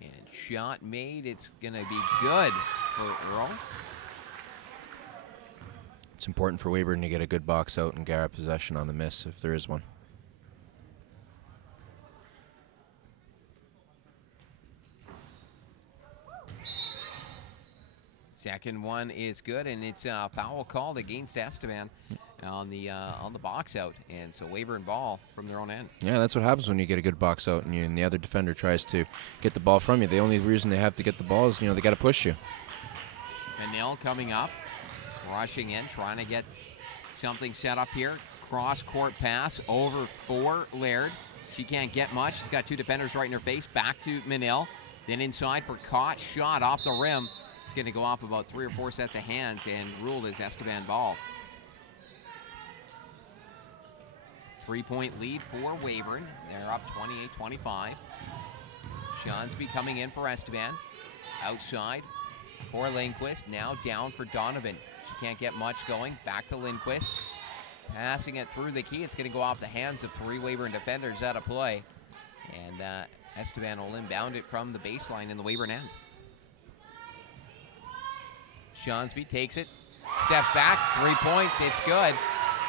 And Shot made. It's going to be good for Earl. It's important for Weyburn to get a good box out and grab possession on the miss if there is one. Second one is good, and it's a foul called against Estevan on the box out, and so Weyburn ball from their own end. Yeah, that's what happens when you get a good box out and the other defender tries to get the ball from you. The only reason they have to get the ball is, they got to push you. Manil coming up, rushing in, trying to get something set up here. Cross-court pass over for Laird. She can't get much. She's got two defenders right in her face. Back to Manil. Then inside for Cott. Shot off the rim. It's going to go off about 3 or 4 sets of hands and ruled as Estevan ball. 3-point lead for Weyburn. They're up 28-25. Shonsby coming in for Estevan. Outside for Lindquist. Now down for Donovan. She can't get much going. Back to Lindquist. Passing it through the key. It's going to go off the hands of 3 Weyburn defenders out of play. And Estevan will inbound it from the baseline in the Weyburn end. Shonsby takes it. Steps back. 3 points. It's good.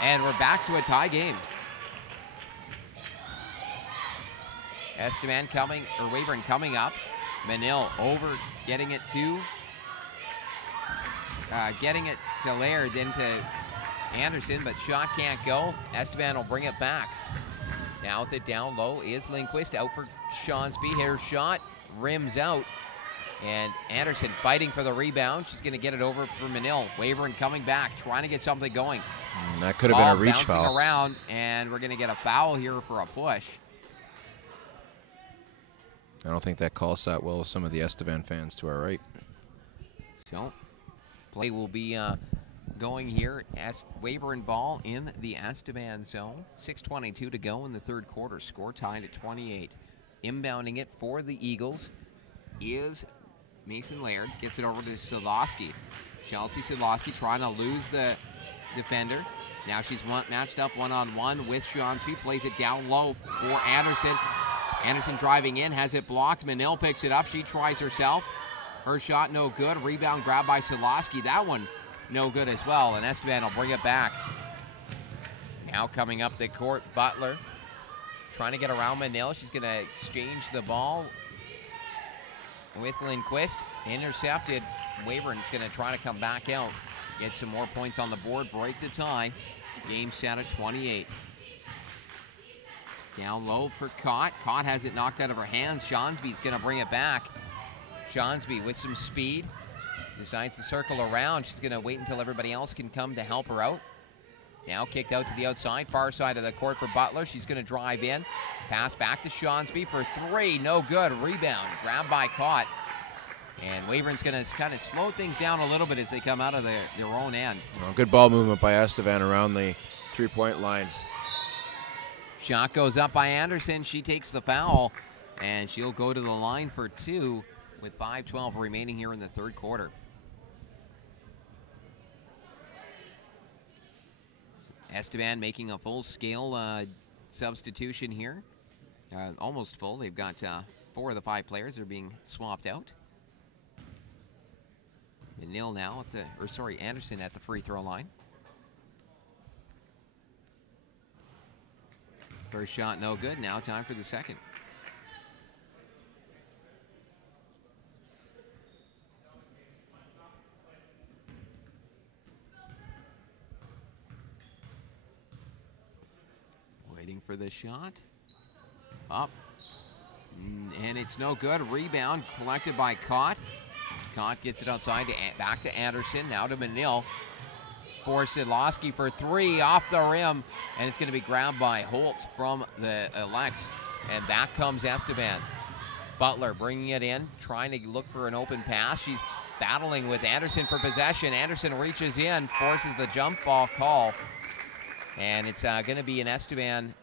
And we're back to a tie game. Weyburn coming up. Manil over, getting it to Laird, then to Anderson, but shot can't go. Estevan will bring it back. Now with it down low is Lindquist, out for Shonsby. Here's shot, rims out, and Anderson fighting for the rebound. She's going to get it over for Manil. Weyburn coming back, trying to get something going. That could have been a reach bouncing foul. Around, and we're going to get a foul here for a push. I don't think that call sat well with some of the Estevan fans to our right. So, play will be going here. Weyburn ball in the Estevan zone. 6:22 to go in the third quarter. Score tied at 28. Inbounding it for the Eagles is Mason Laird. Gets it over to Sadlowski. Chelsea Sadlowski trying to lose the defender. Now she's matched up one-on-one with Shonsby. Plays it down low for Anderson. Anderson driving in, has it blocked. Manil picks it up. She tries herself. Her shot no good. Rebound grabbed by Sadlowski. That one no good as well, and Estevan will bring it back. Now coming up the court, Butler trying to get around Manil. She's going to exchange the ball with Lindquist. Intercepted. Weyburn's going to try to come back out, get some more points on the board, break the tie. Game set at 28. Down low for Cott. Cott has it knocked out of her hands. Shonsby's going to bring it back. Shonsby with some speed. Decides to circle around. She's going to wait until everybody else can come to help her out. Now kicked out to the outside, far side of the court for Butler. She's going to drive in. Pass back to Shonsby for 3. No good. Rebound. Grabbed by Cott. And Weyburn's going to kind of slow things down a little bit as they come out of their own end. Well, good ball movement by Estevan around the 3-point line. Shot goes up by Anderson. She takes the foul, and she'll go to the line for 2 with 5:12 remaining here in the third quarter. Estevan making a full-scale substitution here. Almost full. They've got 4 of the 5 players are being swapped out. Manil now Anderson at the free throw line. First shot no good. Now time for the second. Waiting for the shot. Up. And it's no good. Rebound collected by Cott. Cott gets it outside back to Anderson. Now to Manil. For Sadlowski for 3 off the rim, and it's going to be grabbed by Holt from the Alex, and back comes Estevan. Butler bringing it in, trying to look for an open pass. She's battling with Anderson for possession. Anderson reaches in, forces the jump ball call, and it's going to be an Estevan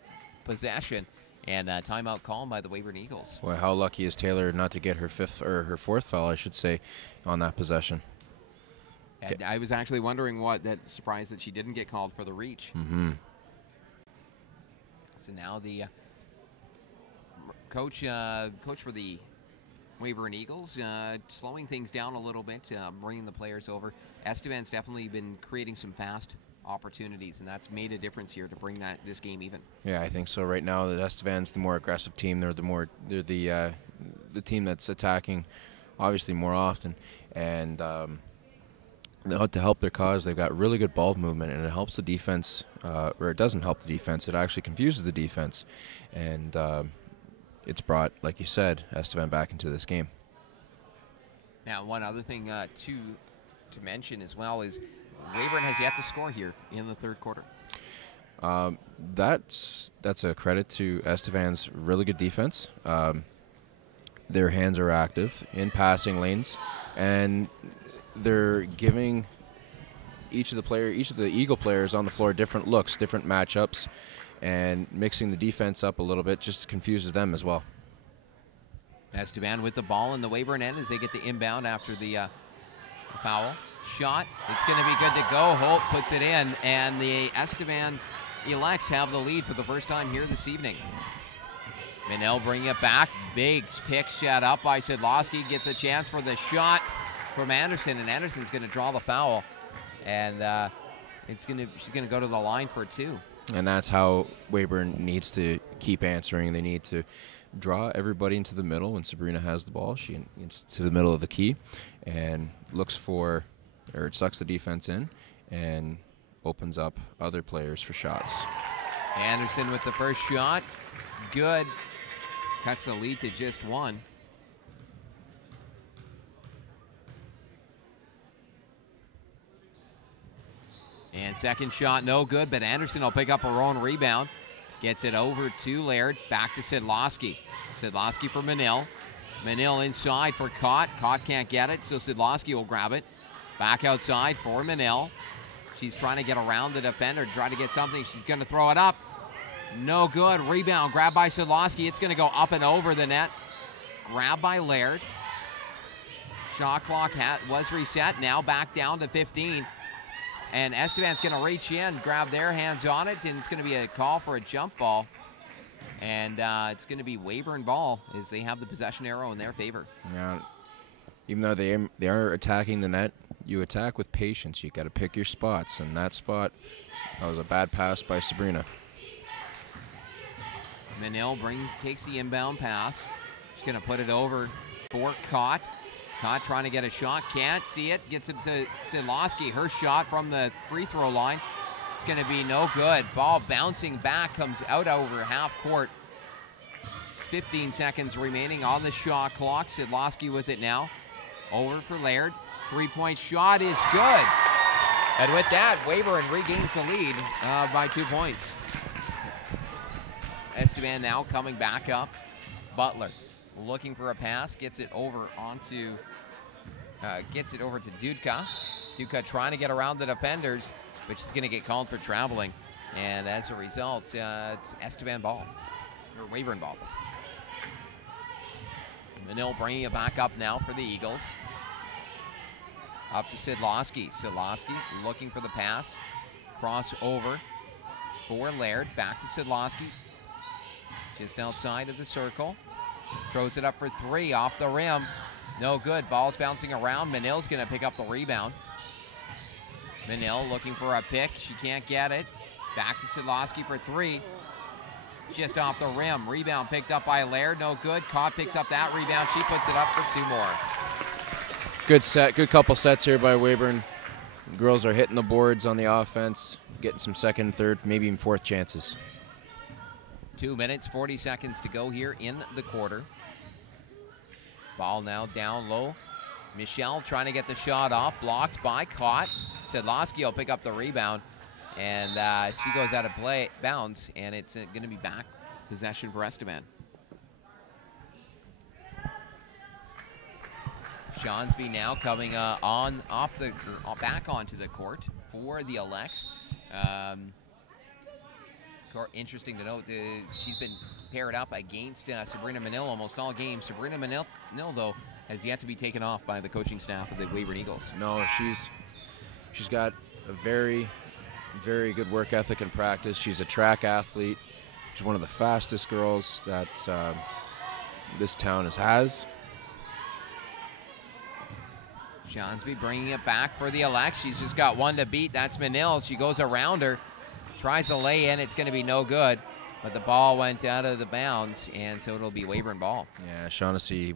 possession, and timeout called by the Weyburn Eagles. Well, how lucky is Taylor not to get her 4th foul, I should say, on that possession. And I was actually wondering surprised that she didn't get called for the reach. Mm-hmm. So now the coach for the Weyburn Eagles slowing things down a little bit, bringing the players over. Estevan's definitely been creating some fast opportunities, and that's made a difference here to bring this game even. Yeah, I think so. Right now, the Estevan's the more aggressive team. They're the team that's attacking, obviously more often, and to help their cause, they've got really good ball movement, and it helps the defense, or it doesn't help the defense. It actually confuses the defense, and it's brought, like you said, Estevan back into this game. Now, one other thing to mention as well is Weyburn has yet to score here in the third quarter. That's a credit to Estevan's really good defense. Their hands are active in passing lanes, and they're giving each of the Eagle players on the floor different looks, different matchups, and mixing the defense up a little bit just confuses them as well. Estevan with the ball in the Weyburn end as they get the inbound after the foul. Shot, it's going to be good to go. Holt puts it in, and the Estevan Elects have the lead for the first time here this evening. Manel bringing it back. Big pick shot up by Sidlowski. Gets a chance for the shot from Anderson, and Anderson's going to draw the foul. And she's going to go to the line for 2. And that's how Weyburn needs to keep answering. They need to draw everybody into the middle. When Sabrina has the ball, she gets to the middle of the key and sucks the defense in and opens up other players for shots. Anderson with the first shot. Good. Cuts the lead to just 1. And second shot, no good, but Anderson will pick up her own rebound. Gets it over to Laird. Back to Sidlowski. Sidlowski for Manil. Manil inside for Cott. Cott can't get it, so Sidlowski will grab it. Back outside for Manil. She's trying to get around the defender, try to get something. She's going to throw it up. No good. Rebound grabbed by Sidlowski. It's going to go up and over the net. Grabbed by Laird. Shot clock was reset. Now back down to 15. And Estevan's going to reach in, grab their hands on it, and it's going to be a call for a jump ball. And it's going to be Weyburn ball as they have the possession arrow in their favor. Yeah, even though they are attacking the net, you attack with patience. You got to pick your spots, and that was a bad pass by Sabrina. Manil takes the inbound pass. She's going to put it over for Cott. Cott trying to get a shot, can't see it. Gets it to Sidlowski. Her shot from the free throw line. It's going to be no good. Ball bouncing back, comes out over half court. 15 seconds remaining on the shot clock. Sidlowski with it now. Over for Laird. 3-point shot is good. And with that, Weyburn regains the lead by 2 points. Estevan now coming back up. Butler looking for a pass, gets it over to Dudka. Dudka trying to get around the defenders, but she's going to get called for traveling. And as a result, it's Estevan ball, or Weyburn ball. Manil bringing it back up now for the Eagles. Up to Sidlowski. Sidlowski looking for the pass. Cross over for Laird. Back to Sidlowski. Just outside of the circle. Throws it up for 3 off the rim. No good. Ball's bouncing around. Manil's going to pick up the rebound. Manil looking for a pick. She can't get it. Back to Sidlowski for 3. Just off the rim. Rebound picked up by Laird. No good. Cott picks up that rebound. She puts it up for 2 more. Good set. Good couple sets here by Weyburn. Girls are hitting the boards on the offense, getting some second, third, maybe even fourth chances. 2 minutes, 40 seconds to go here in the quarter. Ball now down low. Michelle trying to get the shot off, blocked by Cott. Sidlowski will pick up the rebound, and she goes out of bounds, and it's going to be back possession for Estevan. Shawnsby now coming back onto the court for the Elects. Interesting to note, she's been paired up against Sabrina Manil almost all games. Sabrina Manil, though, has yet to be taken off by the coaching staff of the Weyburn Eagles. No, she's got a very, very good work ethic and practice. She's a track athlete. She's one of the fastest girls that this town has. Johnsby bringing it back for the Alex. She's just got one to beat. That's Menil. She goes around her, tries to lay in. It's going to be no good. But the ball went out of the bounds, and so it'll be Weyburn ball. Yeah, Shaughnessy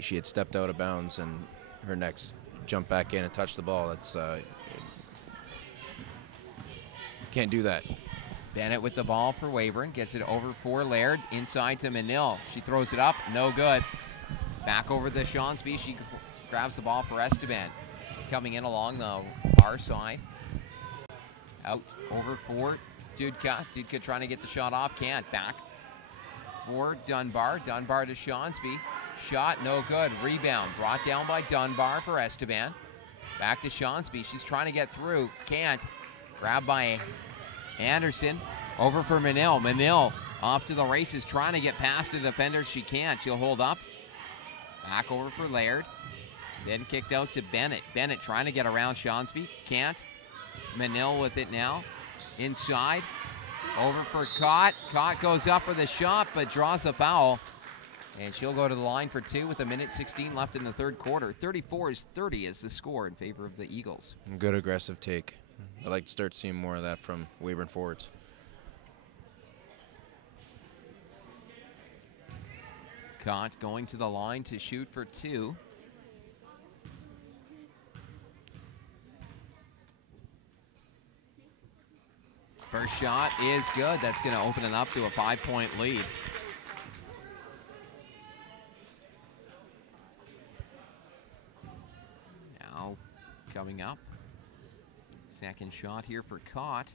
she had stepped out of bounds, and her next jump back in and touch the ball. That's can't do that. Bennett with the ball for Weyburn, gets it over for Laird, inside to Menil. She throws it up, no good. Back over to Shaughnessy. She grabs the ball for Esteban. Coming in along the far side. Out over for Dudka. Dudka trying to get the shot off, can't. Back for Dunbar. Dunbar to Shaughnessy. Shot, no good. Rebound brought down by Dunbar for Esteban. Back to Shaughnessy. She's trying to get through, can't. Grabbed by Anderson. Over for Menil. Menil off to the races, trying to get past the defender. She can't. She'll hold up. Back over for Laird. Then kicked out to Bennett. Bennett trying to get around Shaughnessy. Can't. Menil with it now. Inside. Over for Cott. Cott goes up for the shot, but draws the foul. And she'll go to the line for two with 1:16 left in the third quarter. 34-30 is the score in favor of the Eagles. Good aggressive take. I'd like to start seeing more of that from Weyburn forwards. Cott going to the line to shoot for two. First shot is good. That's going to open it up to a 5-point lead. Now coming up. Second shot here for Cott.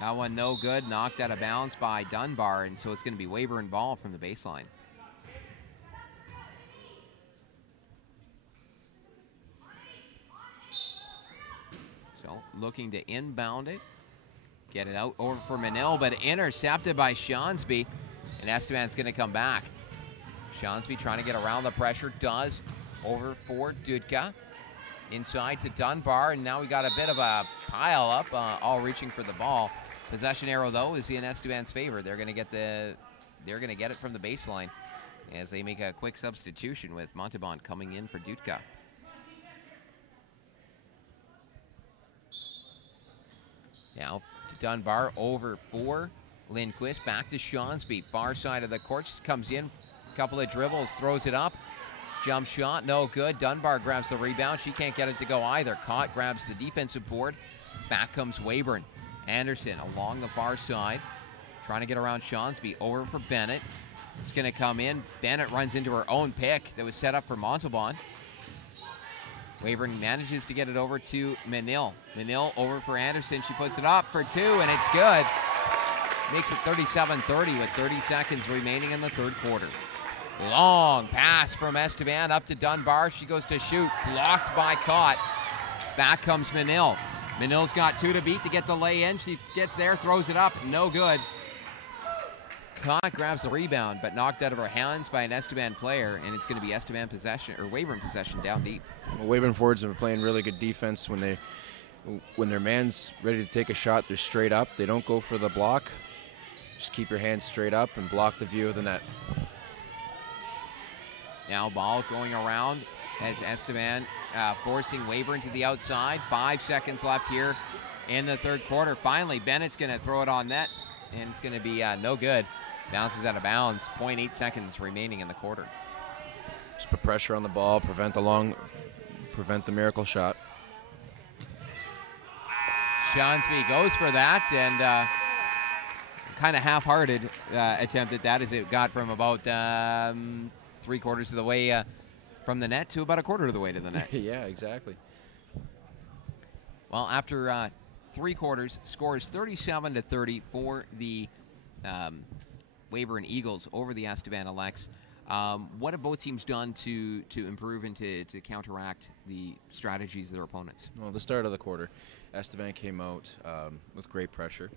That one no good. Knocked out of bounds by Dunbar, and so it's going to be Weyburn ball from the baseline. So looking to inbound it. Get it out over for Menil, but intercepted by Shaughnessy. And Esteban's going to come back. Shaughnessy trying to get around the pressure. Does. Over for Dudka. Inside to Dunbar, and now we got a bit of a pile up, all reaching for the ball. Possession arrow though is in Esteban's favor. They're going to get it from the baseline as they make a quick substitution with Montauban coming in for Dudka. Now to Dunbar, over for Lindquist, back to Shaughnessy, far side of the court. She comes in, couple of dribbles, throws it up. Jump shot, no good. Dunbar grabs the rebound. She can't get it to go either. Cott grabs the defensive board. Back comes Weyburn. Anderson along the far side, trying to get around Shaughnessy. Over for Bennett. It's going to come in. Bennett runs into her own pick that was set up for Montauban. Weyburn manages to get it over to Menil. Menil over for Anderson. She puts it up for two, and it's good. Makes it 37-30 with 30 seconds remaining in the third quarter. Long pass from Esteban up to Dunbar. She goes to shoot. Blocked by Cott. Back comes Menil. Menil's got two to beat to get the lay in. She gets there, throws it up. No good. Cott grabs the rebound, but knocked out of her hands by an Esteban player, and it's going to be Esteban possession, or Weyburn possession down deep. Well, Weyburn forwards have been playing really good defense when their man's ready to take a shot. They're straight up. They don't go for the block. Just keep your hands straight up and block the view of the net. Now ball going around as Esteban forcing Weyburn to the outside. 5 seconds left here in the third quarter. Finally, Bennett's going to throw it on net, and it's going to be no good. Bounces out of bounds. 0.8 seconds remaining in the quarter. Just put pressure on the ball, prevent the miracle shot. Shaughnessy goes for that, and kind of half-hearted attempt at that as it got from about 3/4 of the way from the net to about 1/4 of the way to the net. Yeah, exactly. Well, after 3 quarters, scores 37-30 for the Weyburn Eagles over the Esteban Alex. What have both teams done to improve and to counteract the strategies of their opponents? Well, the start of the quarter, Esteban came out with great pressure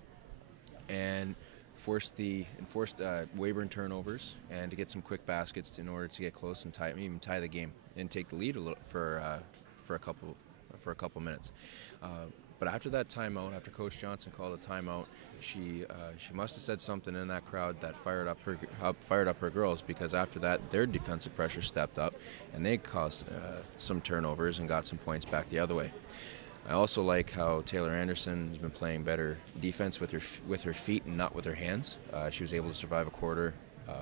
and forced Weyburn turnovers and to get some quick baskets in order to get close and even tie the game and take the lead a little for a couple minutes. But But after that timeout, after Coach Johnson called a timeout, she must have said something in that crowd that fired up her girls, because after that their defensive pressure stepped up and they caused some turnovers and got some points back the other way. I also like how Taylor Anderson has been playing better defense with her feet and not with her hands. She was able to survive a quarter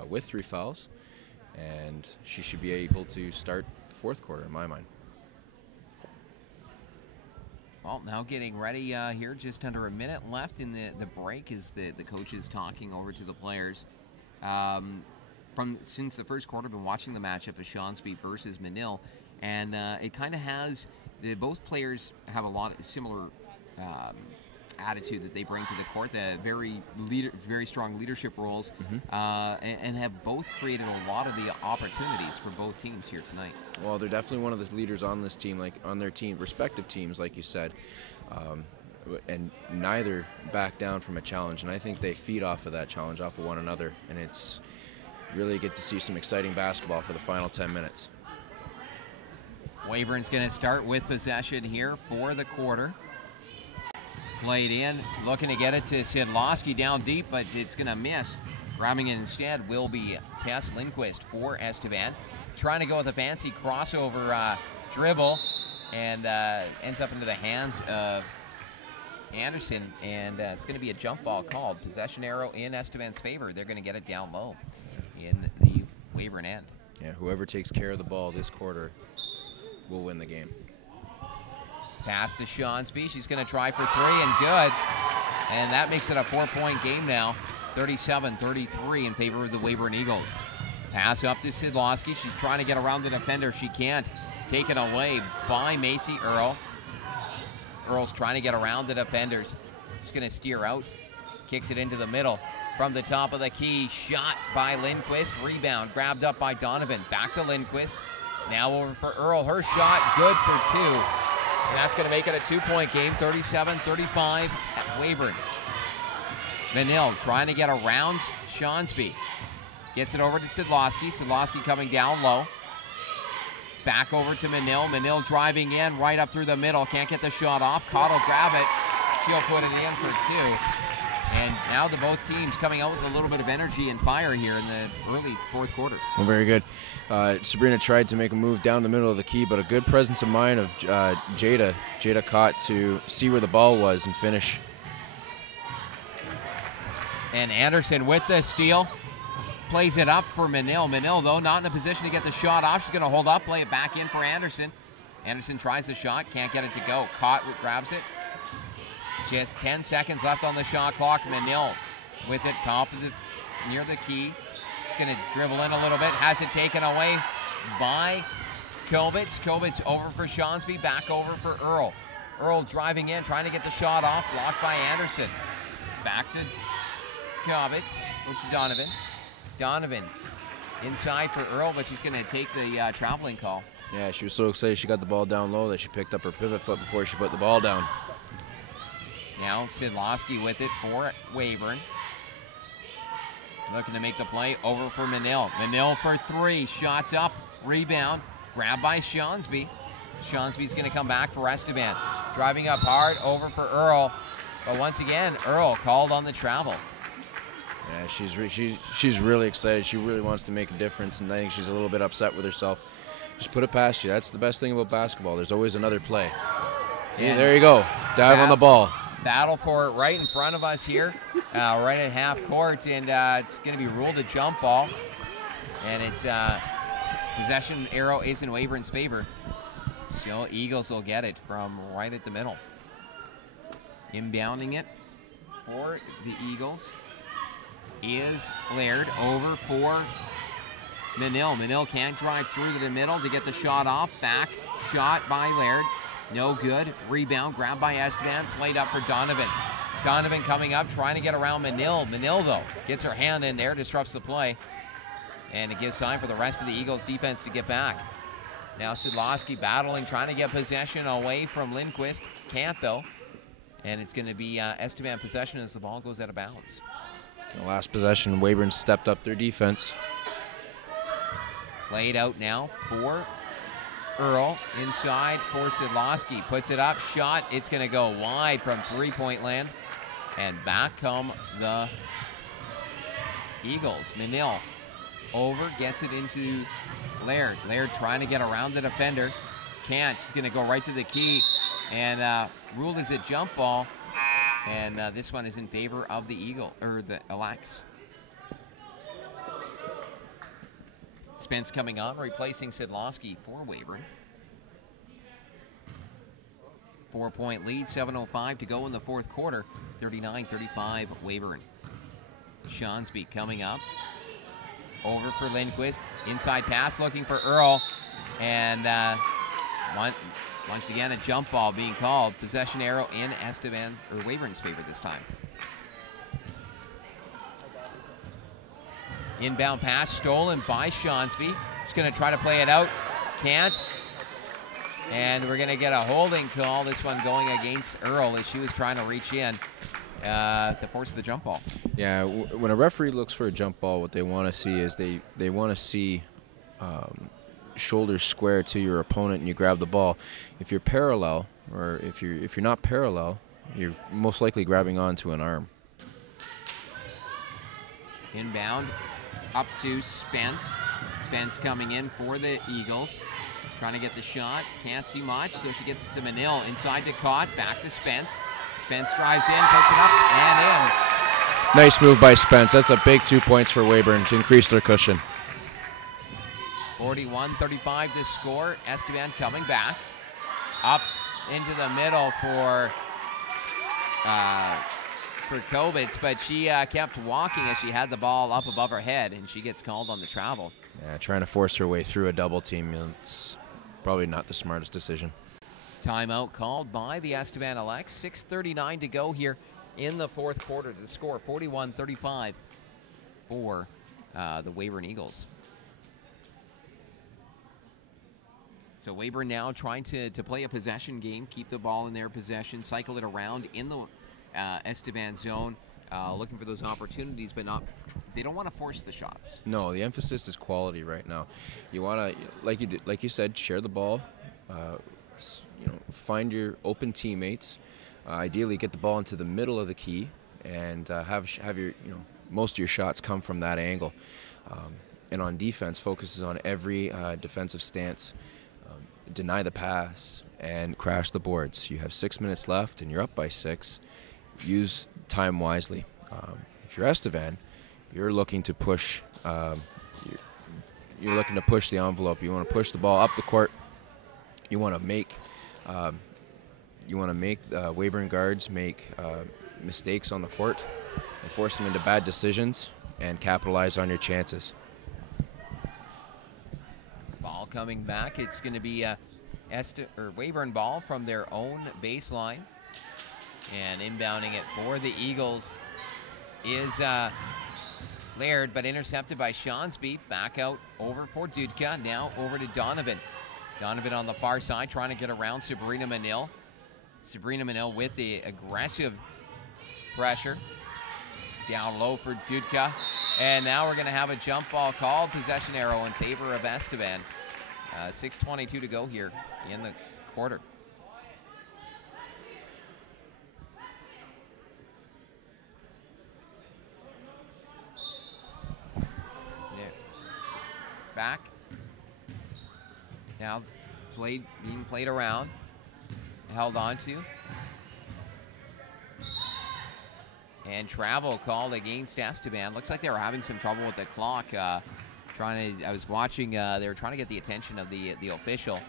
with 3 fouls, and she should be able to start the 4th quarter in my mind. Well, now getting ready here, just under a minute left in the break as the coach is talking over to the players. Since the first quarter, I've been watching the matchup of Shawnsby versus Menil, and it kind of has, both players have a lot of similar attitude that they bring to the court, the very strong leadership roles, and have both created a lot of the opportunities for both teams here tonight. Well, they're definitely one of the leaders on this team, like on their respective teams, like you said, and neither back down from a challenge. And I think they feed off of that challenge, off of one another, and it's really good to see some exciting basketball for the final 10 minutes. Weyburn's going to start with possession here for the quarter. Played in, looking to get it to Sidlowski down deep, but it's going to miss. Grabbing it instead will be Tess Lindquist for Estevan. Trying to go with a fancy crossover dribble, and ends up into the hands of Anderson, and it's going to be a jump ball called. Possession arrow in Estevan's favor. They're going to get it down low in the Weyburn end. Yeah, whoever takes care of the ball this quarter will win the game. Pass to Shawnsby. She's going to try for 3 and good. And that makes it a 4-point game now. 37-33 in favor of the Weyburn Eagles. Pass up to Sidlowski. She's trying to get around the defender. She can't. Taken away by Macy Earl. Earl's trying to get around the defenders. She's going to steer out. Kicks it into the middle. From the top of the key. Shot by Lindquist. Rebound grabbed up by Donovan. Back to Lindquist. Now over for Earl. Her shot good for 2. And that's going to make it a 2-point game, 37-35 at Weyburn. Menil trying to get around Shawnsby. Gets it over to Sidlowski. Sidlowski coming down low. Back over to Menil. Menil driving in right up through the middle. Can't get the shot off. Cott will grab it. She'll put it in for 2. And now both teams coming out with a little bit of energy and fire here in the early 4th quarter. Well, very good. Sabrina tried to make a move down the middle of the key, but a good presence of mind of Jada Cott to see where the ball was and finish. And Anderson with the steal. Plays it up for Menil. Menil, though, not in the position to get the shot off. She's going to hold up, play it back in for Anderson. Anderson tries the shot, can't get it to go. Cott grabs it. Just 10 seconds left on the shot clock. Menil with it, near the key. He's going to dribble in a little bit. Has it taken away by Kobitz. Kobitz over for Shawnsby, back over for Earl. Earl driving in, trying to get the shot off, blocked by Anderson. Back to Kobitz, or to Donovan. Donovan inside for Earl, but she's going to take the traveling call. Yeah, she was so excited she got the ball down low that she picked up her pivot foot before she put the ball down. Now Sidlowski with it for Weyburn. Looking to make the play over for Menil. Menil for 3, shots up, rebound, grabbed by Shawnsby. Shawnsby's going to come back for Estevan. Driving up hard, over for Earl. But once again, Earl called on the travel. Yeah, she's really excited. She really wants to make a difference, and I think she's a little bit upset with herself. Just put it past you. That's the best thing about basketball. There's always another play. See, there you go. Dive on the ball. Battle for it right in front of us here, right at half court, and it's going to be ruled a jump ball. And it's possession arrow is in Weyburn's favor. So Eagles will get it from right at the middle. Inbounding it for the Eagles is Laird, over for Menil. Menil can't drive through to the middle to get the shot off. Back shot by Laird. No good. Rebound grabbed by Estevan. Played up for Donovan. Donovan coming up, trying to get around Menil. Menil, though, gets her hand in there, disrupts the play. And it gives time for the rest of the Eagles defense to get back. Now Sidlowski battling, trying to get possession away from Lindquist. Can't, though. And it's going to be Estevan possession as the ball goes out of bounds. The last possession, Weyburn stepped up their defense. Played out now for Earl inside for Sidlowski. Puts it up, shot. It's going to go wide from three-point land. And back come the Eagles. Manil over, gets it into Laird. Laird trying to get around the defender. Can't. She's going to go right to the key. And ruled as a jump ball. And this one is in favor of the the Alex. Spence coming on, replacing Sidlowski for Weyburn. 4-point lead, 7:05 to go in the fourth quarter. 39-35 Weyburn. Shawnsby coming up. Over for Lindquist. Inside pass looking for Earl. And once again, a jump ball being called. Possession arrow in Estevan, or Weyburn's favor this time. Inbound pass stolen by Shawnsby. She's going to try to play it out. Can't. And we're going to get a holding call. This one going against Earl as she was trying to reach in to force the jump ball. Yeah, when a referee looks for a jump ball, what they want to see is they want to see shoulders square to your opponent and you grab the ball. If you're parallel, or if you're not parallel, you're most likely grabbing onto an arm. Inbound up to Spence. Spence coming in for the Eagles. Trying to get the shot. Can't see much, so she gets it to Manil. Inside to Cott. Back to Spence. Spence drives in, puts it up, and in. Nice move by Spence. That's a big 2 points for Weyburn to increase their cushion. 41-35 to score. Esteban coming back. Up into the middle for Kobitz, but she kept walking as she had the ball up above her head, and she gets called on the travel. Yeah, trying to force her way through a double team. It's probably not the smartest decision. Timeout called by the Estevan Alex. 6:39 to go here in the fourth quarter. The score 41-35 for the Weyburn Eagles. So Weyburn now trying to play a possession game, keep the ball in their possession, cycle it around in the Esteban zone, looking for those opportunities, but they don't want to force the shots. No, the emphasis is quality right now. You want to, like you said, share the ball. Find your open teammates. Ideally, get the ball into the middle of the key, and have your most of your shots come from that angle. And on defense, focuses on every defensive stance. Deny the pass and crash the boards. You have 6 minutes left, and you're up by 6. Use time wisely. If you're Estevan, you're looking to push. You're looking to push the envelope. You want to push the ball up the court. You want to make. Weyburn guards make mistakes on the court and force them into bad decisions and capitalize on your chances. Ball coming back. It's going to be Weyburn ball from their own baseline. And inbounding it for the Eagles is Laird, but intercepted by Shawnsby. Back out over for Dudka. Now over to Donovan. Donovan on the far side trying to get around Sabrina Manil. Sabrina Manil with the aggressive pressure. Down low for Dudka. And now we're going to have a jump ball called. Possession arrow in favor of Estevan. 6:22 to go here in the quarter. Back. Now being played around. Held on to. And travel called against Esteban. Looks like they were having some trouble with the clock. I was watching, they were trying to get the attention of the official.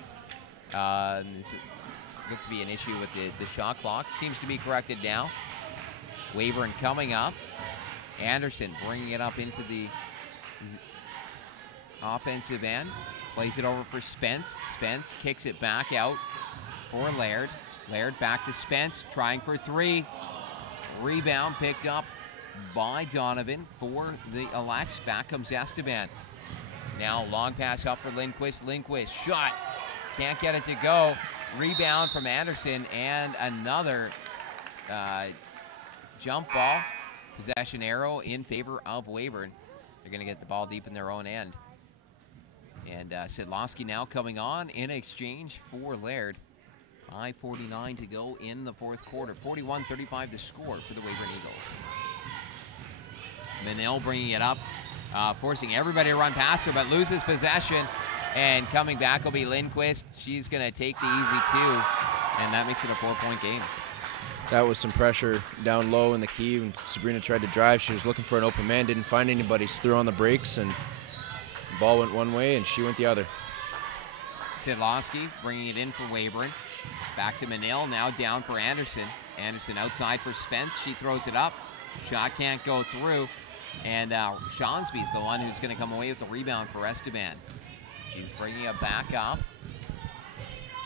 This looked to be an issue with the shot clock. Seems to be corrected now. Weyburn coming up. Anderson bringing it up into the offensive end. Plays it over for Spence. Spence kicks it back out for Laird. Laird back to Spence, trying for 3. Rebound picked up by Donovan for the Alex. Back comes Esteban. Now long pass up for Lindquist. Lindquist shot. Can't get it to go. Rebound from Anderson and another jump ball. Possession arrow in favor of Weyburn. They're going to get the ball deep in their own end. And Sidlowski now coming on in exchange for Laird. 5:49 to go in the fourth quarter. 41-35 the score for the Weyburn Eagles. Menil bringing it up, forcing everybody to run past her, but loses possession. And coming back will be Lindquist. She's going to take the easy two, and that makes it a 4-point game. That was some pressure down low in the key when Sabrina tried to drive. She was looking for an open man, didn't find anybody. She threw on the brakes, and the ball went one way, and she went the other. Sidlowski bringing it in for Weyburn. Back to Menil, now down for Anderson. Anderson outside for Spence. She throws it up. Shot can't go through. And Shawnsby's the one who's going to come away with the rebound for Esteban. She's bringing it back up.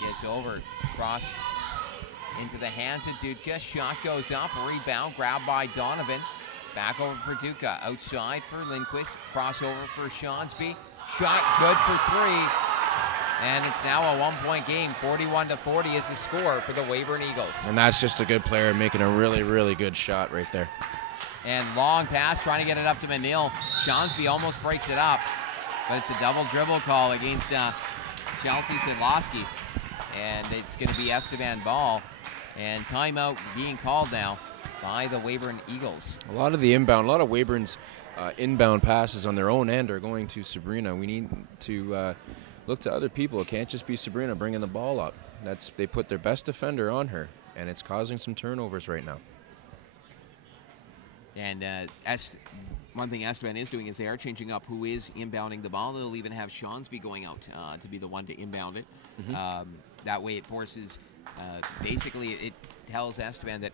Gets over, cross into the hands of Dudka. Shot goes up, rebound, grabbed by Donovan. Back over for Duca, outside for Lindquist. Crossover for Shawnsby. Shot good for three. And it's now a 1-point game. 41-40 is the score for the Weyburn Eagles. And that's just a good player making a really, really good shot right there. And long pass, trying to get it up to Menil. Shawnsby almost breaks it up, but it's a double dribble call against Chelsea Sidlowski. And it's going to be Esteban ball. And timeout being called now by the Weyburn Eagles. A lot of Weyburn's inbound passes on their own end are going to Sabrina. We need to look to other people. It can't just be Sabrina bringing the ball up. They put their best defender on her, and it's causing some turnovers right now. And one thing Esteban is doing is they are changing up who is inbounding the ball. They'll even have Shawnsby going out to be the one to inbound it. Mm-hmm. That way it forces, basically it tells Esteban that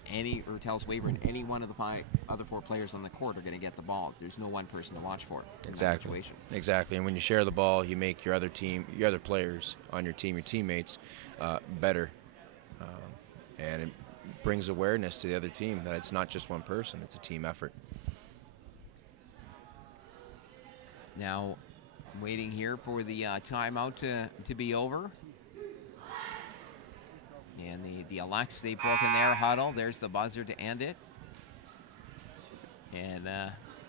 tells Weyburn any one of the other four players on the court are going to get the ball. There's no one person to watch for in that situation. Exactly. And when you share the ball, you make your other players on your team, your teammates, better. And it brings awareness to the other team that it's not just one person, it's a team effort. Now, waiting here for the timeout to be over. And the Alex, they've broken their huddle. There's the buzzer to end it. And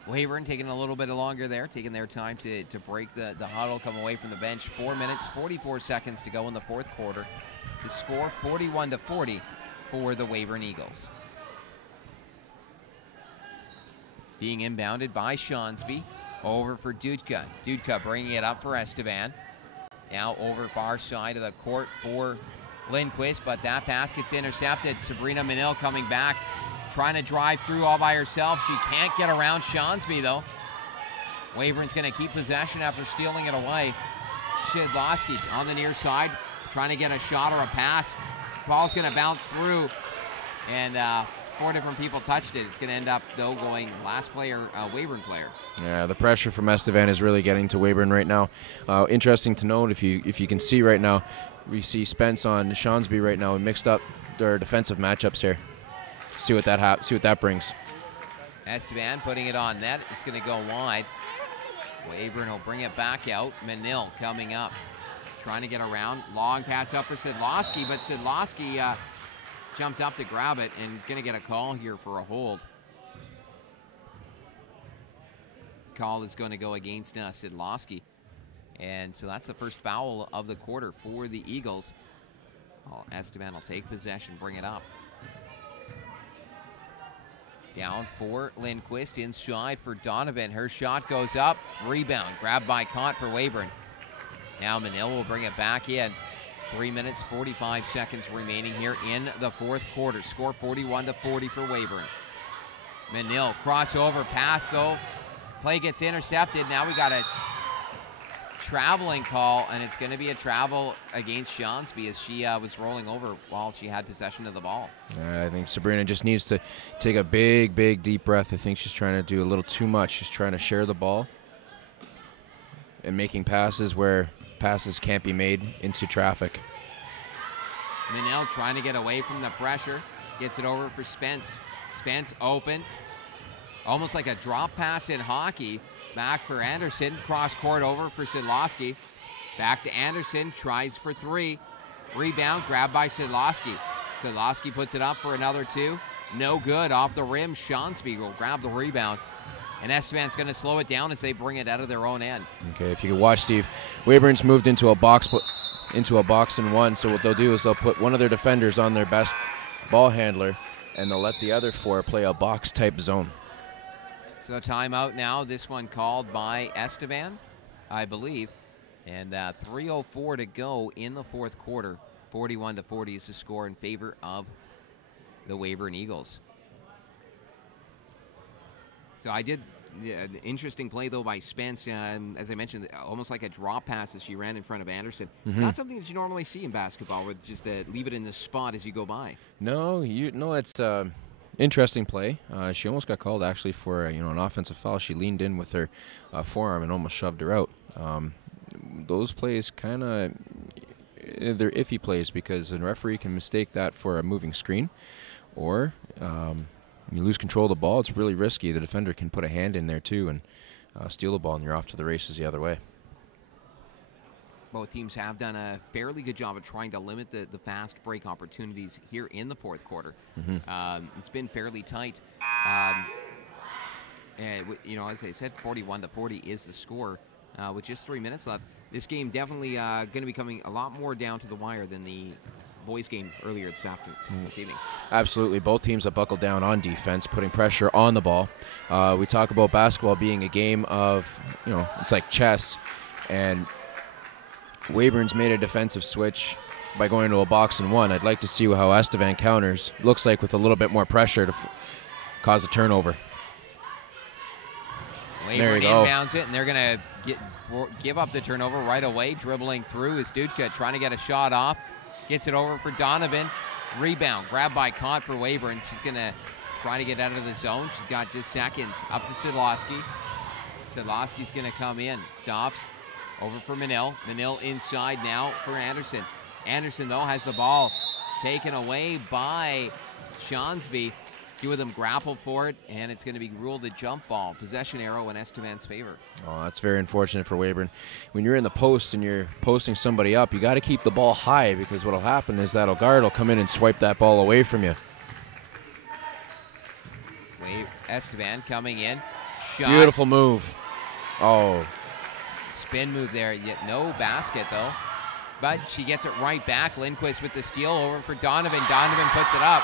Weyburn taking a little bit longer there, taking their time to break the huddle, come away from the bench. 4 minutes, 44 seconds to go in the fourth quarter. The score 41-40 for the Weyburn Eagles. Being inbounded by Shawnsby. Over for Dudka. Dudka bringing it up for Esteban. Now over far side of the court for Lindquist, but that pass gets intercepted. Sabrina Menil coming back, trying to drive through all by herself. She can't get around Shawnsby, though. Weyburn's going to keep possession after stealing it away. Sidlowski on the near side, trying to get a shot or a pass. Ball's going to bounce through, and 4 different people touched it. It's going to end up, though, going last player, Weyburn player. Yeah, the pressure from Esteban is really getting to Weyburn right now. Interesting to note, if you can see right now, we see Spence on Shawnsby right now. We mixed up their defensive matchups here. See what that brings. Esteban putting it on net. It's going to go wide. Weyburn will bring it back out. Menil coming up, trying to get around. Long pass up for Sidlowski, but Sidlowski jumped up to grab it and going to get a call here for a hold. Call is going to go against Sidlowski. And so that's the first foul of the quarter for the Eagles. Well, Esteban will take possession, bring it up. Down for Lindquist, inside for Donovan. Her shot goes up, rebound, grabbed by Kant for Weyburn. Now Menil will bring it back in. 3 minutes, 45 seconds remaining here in the fourth quarter. Score 41-40 for Weyburn. Menil, crossover pass though. Play gets intercepted. Now we got a traveling call, and it's going to be a travel against Shawnsby as she was rolling over while she had possession of the ball. I think Sabrina just needs to take a big, deep breath. I think she's trying to do a little too much. She's trying to share the ball and making passes where passes can't be made into traffic. Menil trying to get away from the pressure. Gets it over for Spence. Spence open. Almost like a drop pass in hockey. Back for Anderson, cross court over for Sidlowski. Back to Anderson, tries for 3. Rebound, grabbed by Sidlowski. Sidlowski puts it up for another 2. No good, off the rim. Shawnsby will grab the rebound. And Estevan's going to slow it down as they bring it out of their own end. Okay, if you can watch, Steve, Weyburn's moved into a box and one. So what they'll do is they'll put one of their defenders on their best ball handler, and they'll let the other 4 play a box-type zone. So timeout now. This one called by Estevan, I believe. And 3:04 to go in the fourth quarter. 41-40 is the score in favor of the Weyburn Eagles. So I did an interesting play, though, by Spence. As I mentioned, almost like a drop pass as she ran in front of Anderson. Not something that you normally see in basketball, where just leave it in the spot as you go by. No, it's interesting play. She almost got called actually for an offensive foul. She leaned in with her forearm and almost shoved her out. Those plays they're iffy plays because a referee can mistake that for a moving screen, or you lose control of the ball. It's really risky. The defender can put a hand in there too and steal the ball, and you're off to the races the other way. Both teams have done a fairly good job of trying to limit the fast break opportunities here in the fourth quarter. It's been fairly tight. And, as I said, 41-40 is the score with just 3 minutes left. This game definitely going to be coming a lot more down to the wire than the boys game earlier this evening. Absolutely. Both teams have buckled down on defense, putting pressure on the ball. We talk about basketball being a game of, it's like chess, and Weyburn's made a defensive switch by going to a box and one. I'd like to see how Estevan counters. Looks like with a little bit more pressure to cause a turnover. Weyburn inbounds it, and they're going to give up the turnover right away. Dribbling through is Dudka, trying to get a shot off. Gets it over for Donovan. Rebound, grabbed by Kant for Weyburn. She's going to try to get out of the zone. She's got just seconds. Up to Sidlowski. Sidlowski's going to come in. Stops. Over for Manil. Manil inside now for Anderson. Anderson, though, has the ball taken away by Shonsby. Two of them grappled for it, and it's going to be ruled a jump ball. Possession arrow in Estevan's favor. Oh, that's very unfortunate for Weyburn. When you're in the post and you're posting somebody up, you got to keep the ball high, because what will happen is that guard will come in and swipe that ball away from you. Estevan coming in. Shot. Beautiful move. Oh. Spin move there, yet no basket, though. But she gets it right back. Lindquist with the steal over for Donovan. Donovan puts it up.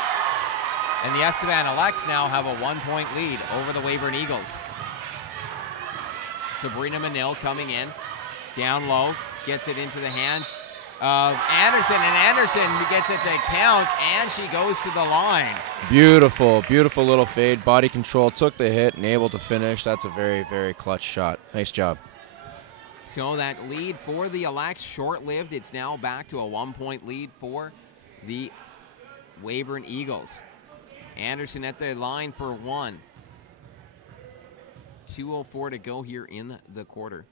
And the Estevan Elects now have a 1-point lead over the Weyburn Eagles. Sabrina Manil coming in. Down low. Gets it into the hands of Anderson. And Anderson gets it to count. And she goes to the line. Beautiful, beautiful little fade. Body control. Took the hit and able to finish. That's a very, very clutch shot. Nice job. So that lead for the Elects, short-lived. It's now back to a 1-point lead for the Weyburn Eagles. Anderson at the line for one. 2:04 to go here in the quarter.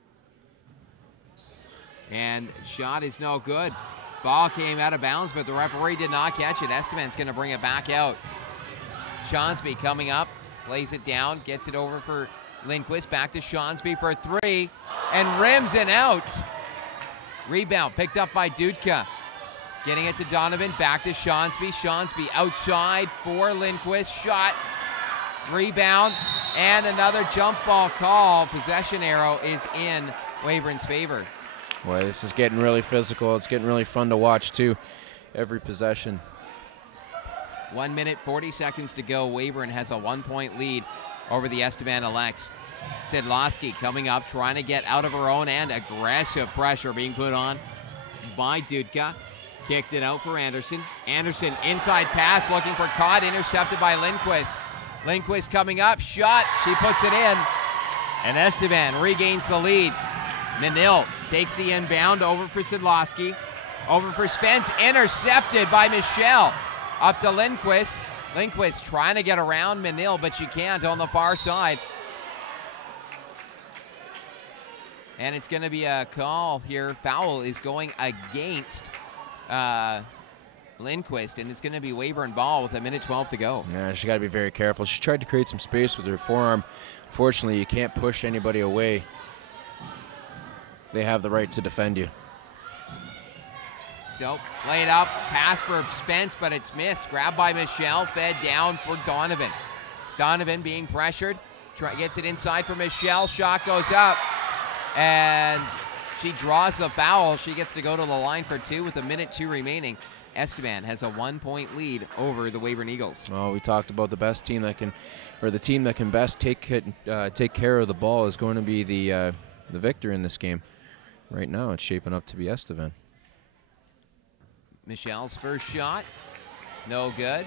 And shot is no good. Ball came out of bounds, but the referee did not catch it. Estevan's going to bring it back out. Shonsby coming up, plays it down, gets it over for Lindquist. Back to Shonsby for three, and rims and out. Rebound picked up by Dudka. Getting it to Donovan, back to Shonsby. Shonsby outside for Lindquist. Shot, rebound, and another jump ball call. Possession arrow is in Weyburn's favor. Boy, this is getting really physical. It's getting really fun to watch, too, every possession. 1 minute, 40 seconds to go. Weyburn has a 1-point lead over the Estevan Elects. Sidlowski coming up, trying to get out of her own end. Aggressive pressure being put on by Dudka. Kicked it out for Anderson. Anderson inside pass looking for Cott, intercepted by Lindquist. Lindquist coming up, shot, she puts it in. And Estevan regains the lead. Manil takes the inbound over for Sidlowski. Over for Spence, intercepted by Michelle. Up to Lindquist. Lindquist trying to get around Manil, but she can't on the far side. And it's going to be a call here. Foul is going against Lindquist, and it's going to be Weyburn ball with 1:12 to go. Yeah, she got to be very careful. She tried to create some space with her forearm. Fortunately, you can't push anybody away. They have the right to defend you. So, played up, pass for Spence, but it's missed. Grabbed by Michelle, fed down for Donovan. Donovan being pressured, Gets it inside for Michelle. Shot goes up. And she draws the foul. She gets to go to the line for 2 with 1:02 remaining. Estevan has a 1-point lead over the Weyburn Eagles. Well, we talked about the best team that can, or the team that can best take care of the ball is going to be the victor in this game. Right now, it's shaping up to be Estevan. Michelle's first shot, no good.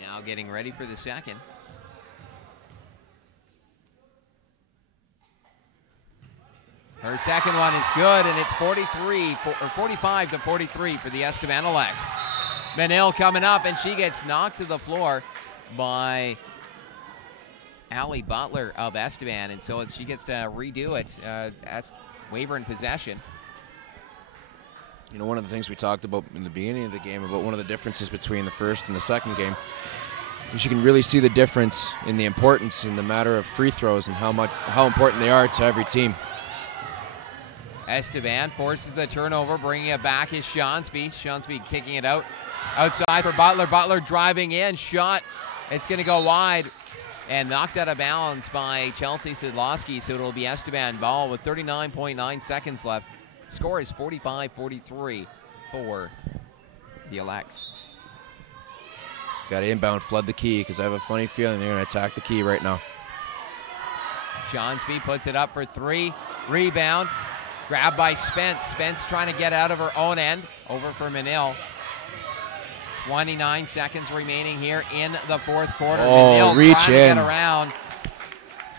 Now getting ready for the second. Her second one is good, and it's 45 to 43 for the Estevan Alex. Manil coming up, and she gets knocked to the floor by Allie Butler of Estevan, and so she gets to redo it as Weyburn possession. You know, one of the things we talked about in the beginning of the game about one of the differences between the first and the second game is you can really see the difference in the importance in the matter of free throws and how important they are to every team. Estevan forces the turnover, bringing it back is Shonsby. Shonsby kicking it out. Outside for Butler. Butler driving in. Shot. It's going to go wide and knocked out of bounds by Chelsea Sidlowski. So it'll be Estevan ball with 39.9 seconds left. Score is 45-43 for the Alex. Got to inbound, flood the key, because I have a funny feeling they're going to attack the key right now. Shonsby puts it up for 3. Rebound. Grabbed by Spence. Spence trying to get out of her own end. Over for Manil. 29 seconds remaining here in the fourth quarter. Manil reach trying in. to get around.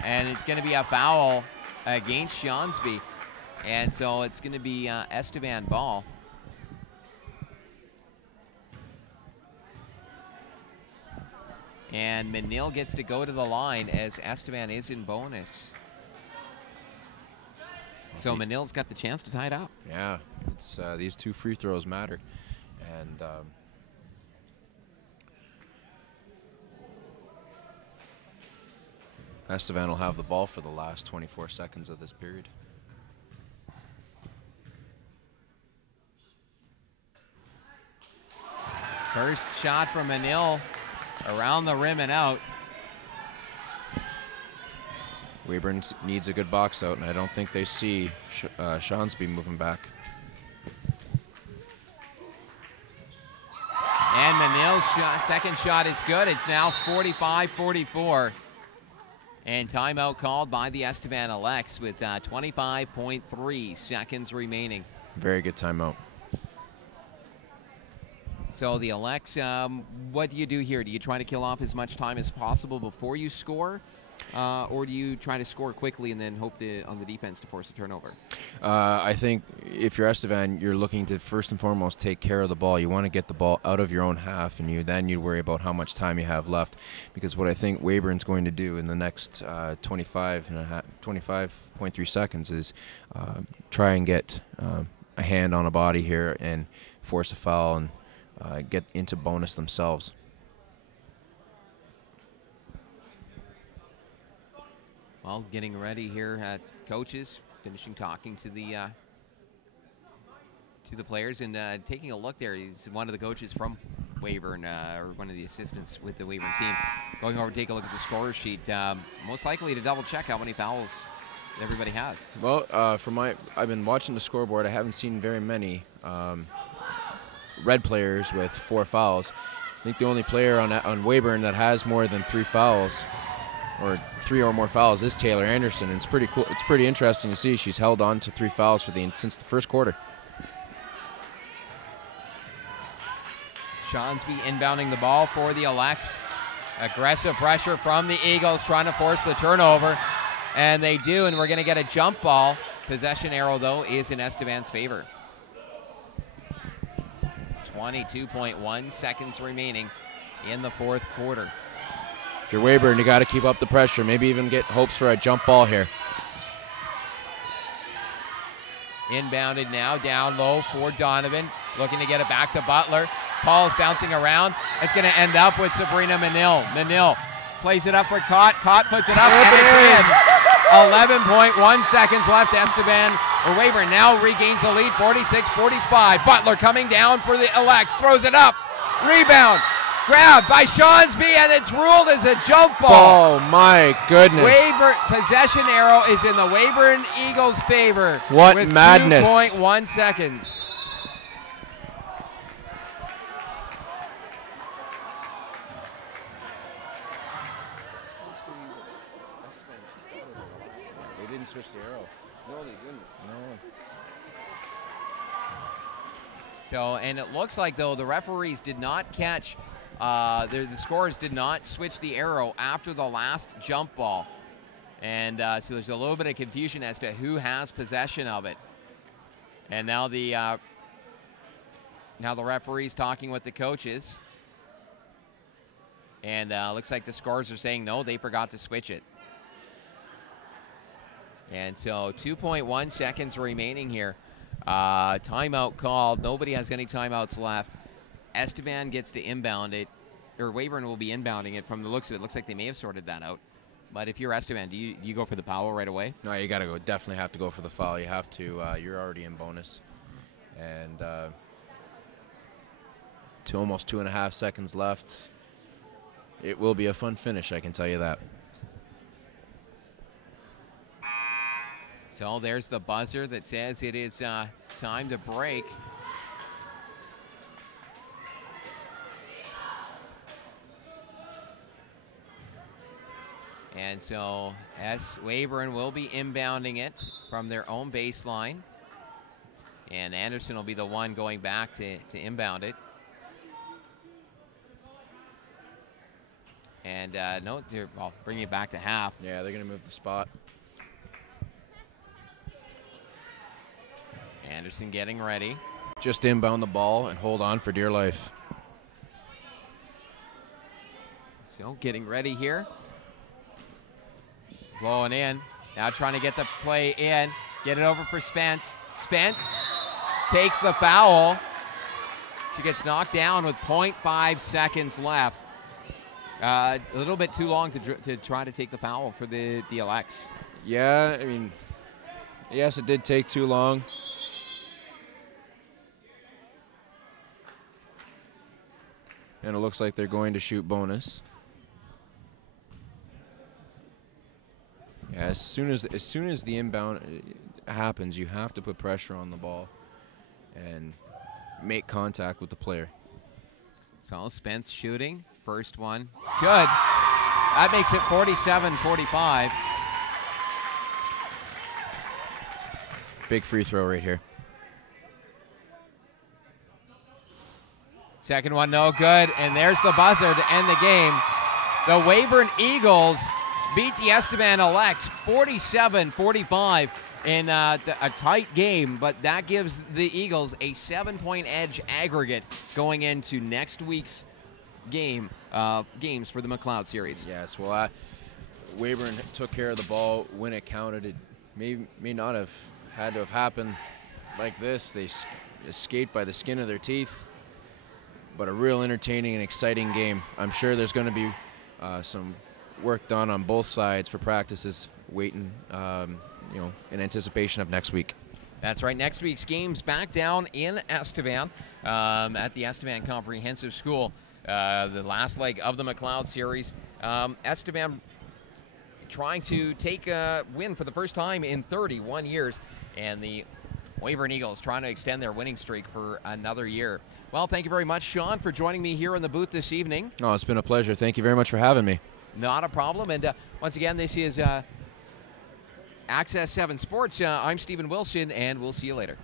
And it's going to be a foul against Shonsby. And so it's going to be Estevan ball. And Manil gets to go to the line as Estevan is in bonus. So Manil's got the chance to tie it up. Yeah, it's these 2 free throws matter. And Estevan will have the ball for the last 24 seconds of this period. First shot from Manil around the rim and out. Weyburn needs a good box out, and I don't think they see Shonsby moving back. And Manil's second shot is good. It's now 45-44. And timeout called by the Estevan Alex with 25.3 seconds remaining. Very good timeout. So the Alex, what do you do here? Do you try to kill off as much time as possible before you score? Or do you try to score quickly and then hope on the defense to force a turnover? I think if you're Estevan, you're looking to first and foremost take care of the ball. You want to get the ball out of your own half, and then you worry about how much time you have left. Because what I think Weyburn's going to do in the next 25.3 seconds is try and get a hand on a body here and force a foul and get into bonus themselves. Well, getting ready here at coaches, finishing talking to the players and taking a look there. He's one of the coaches from Weyburn, or one of the assistants with the Weyburn team. Going over to take a look at the score sheet, most likely to double check how many fouls everybody has. Well, I've been watching the scoreboard. I haven't seen very many red players with 4 fouls. I think the only player on Weyburn that has more than 3 fouls, or 3 or more fouls, is Taylor Anderson. And it's pretty cool. It's pretty interesting to see. She's held on to 3 fouls since the first quarter. Shonsby inbounding the ball for the Alex. Aggressive pressure from the Eagles, trying to force the turnover. And they do, and we're going to get a jump ball. Possession arrow, though, is in Estevan's favor. 22.1 seconds remaining in the fourth quarter. If you're Weyburn, you got to keep up the pressure. Maybe even get hopes for a jump ball here. Inbounded now, down low for Donovan. Looking to get it back to Butler. Paul's bouncing around. It's going to end up with Sabrina Manil. Manil plays it up for Cott. Cott puts it up, and it's in. 11.1 seconds left. Estevan, or Weyburn now regains the lead, 46-45. Butler coming down for the Alex. Throws it up. Rebound. Grabbed by Shawnsby, and it's ruled as a jump ball. Oh my goodness. Weyburn possession arrow is in the Weyburn Eagles' favor. What with madness. 2.1 seconds. They didn't switch the arrow. No, they didn't. No. So, and it looks like, though, the referees did not catch, the scorers did not switch the arrow after the last jump ball. And so there's a little bit of confusion as to who has possession of it. And now the referee's talking with the coaches. And looks like the scorers are saying, no, they forgot to switch it. And so 2.1 seconds remaining here. Timeout called. Nobody has any timeouts left. Estevan gets to inbound it, or Weyburn will be inbounding it from the looks of it. Looks like they may have sorted that out. But if you're Estevan, do you go for the foul right away? No, you got to go. Definitely have to go for the foul. You have to. You're already in bonus. And almost 2.5 seconds left. It will be a fun finish, I can tell you that. So there's the buzzer that says it is time to break. And so Weyburn will be inbounding it from their own baseline. And Anderson will be the one going back to inbound it. And no, I'll bring it back to half. Yeah, they're going to move the spot. Anderson getting ready. Just inbound the ball and hold on for dear life. So getting ready here. Blowing in. Now trying to get the play in. Get it over for Spence. Spence takes the foul. She gets knocked down with 0.5 seconds left. A little bit too long to try to take the foul for the Elects. Yeah, I mean, yes, it did take too long. And it looks like they're going to shoot bonus. Yeah, as soon as the inbound happens, you have to put pressure on the ball and make contact with the player. So Spence shooting, first one, good. That makes it 47-45. Big free throw right here. Second one, no good, and there's the buzzer to end the game. The Weyburn Eagles beat the Estevan Elects 47-45 in a tight game, but that gives the Eagles a 7-point edge aggregate going into next week's games for the McLeod series. Yes, well, Weyburn took care of the ball when it counted. It may not have had to have happened like this. They escaped by the skin of their teeth. But a real entertaining and exciting game. I'm sure there's going to be some work done on both sides for practices, waiting, in anticipation of next week. That's right. Next week's games back down in Estevan at the Estevan Comprehensive School. The last leg of the McLeod series. Estevan trying to take a win for the first time in 31 years, and the Weyburn Eagles trying to extend their winning streak for another year. Well, thank you very much, Sean, for joining me here in the booth this evening. Oh, it's been a pleasure. Thank you very much for having me. Not a problem. And once again, this is Access 7 Sports. I'm Stephen Wilson, and we'll see you later.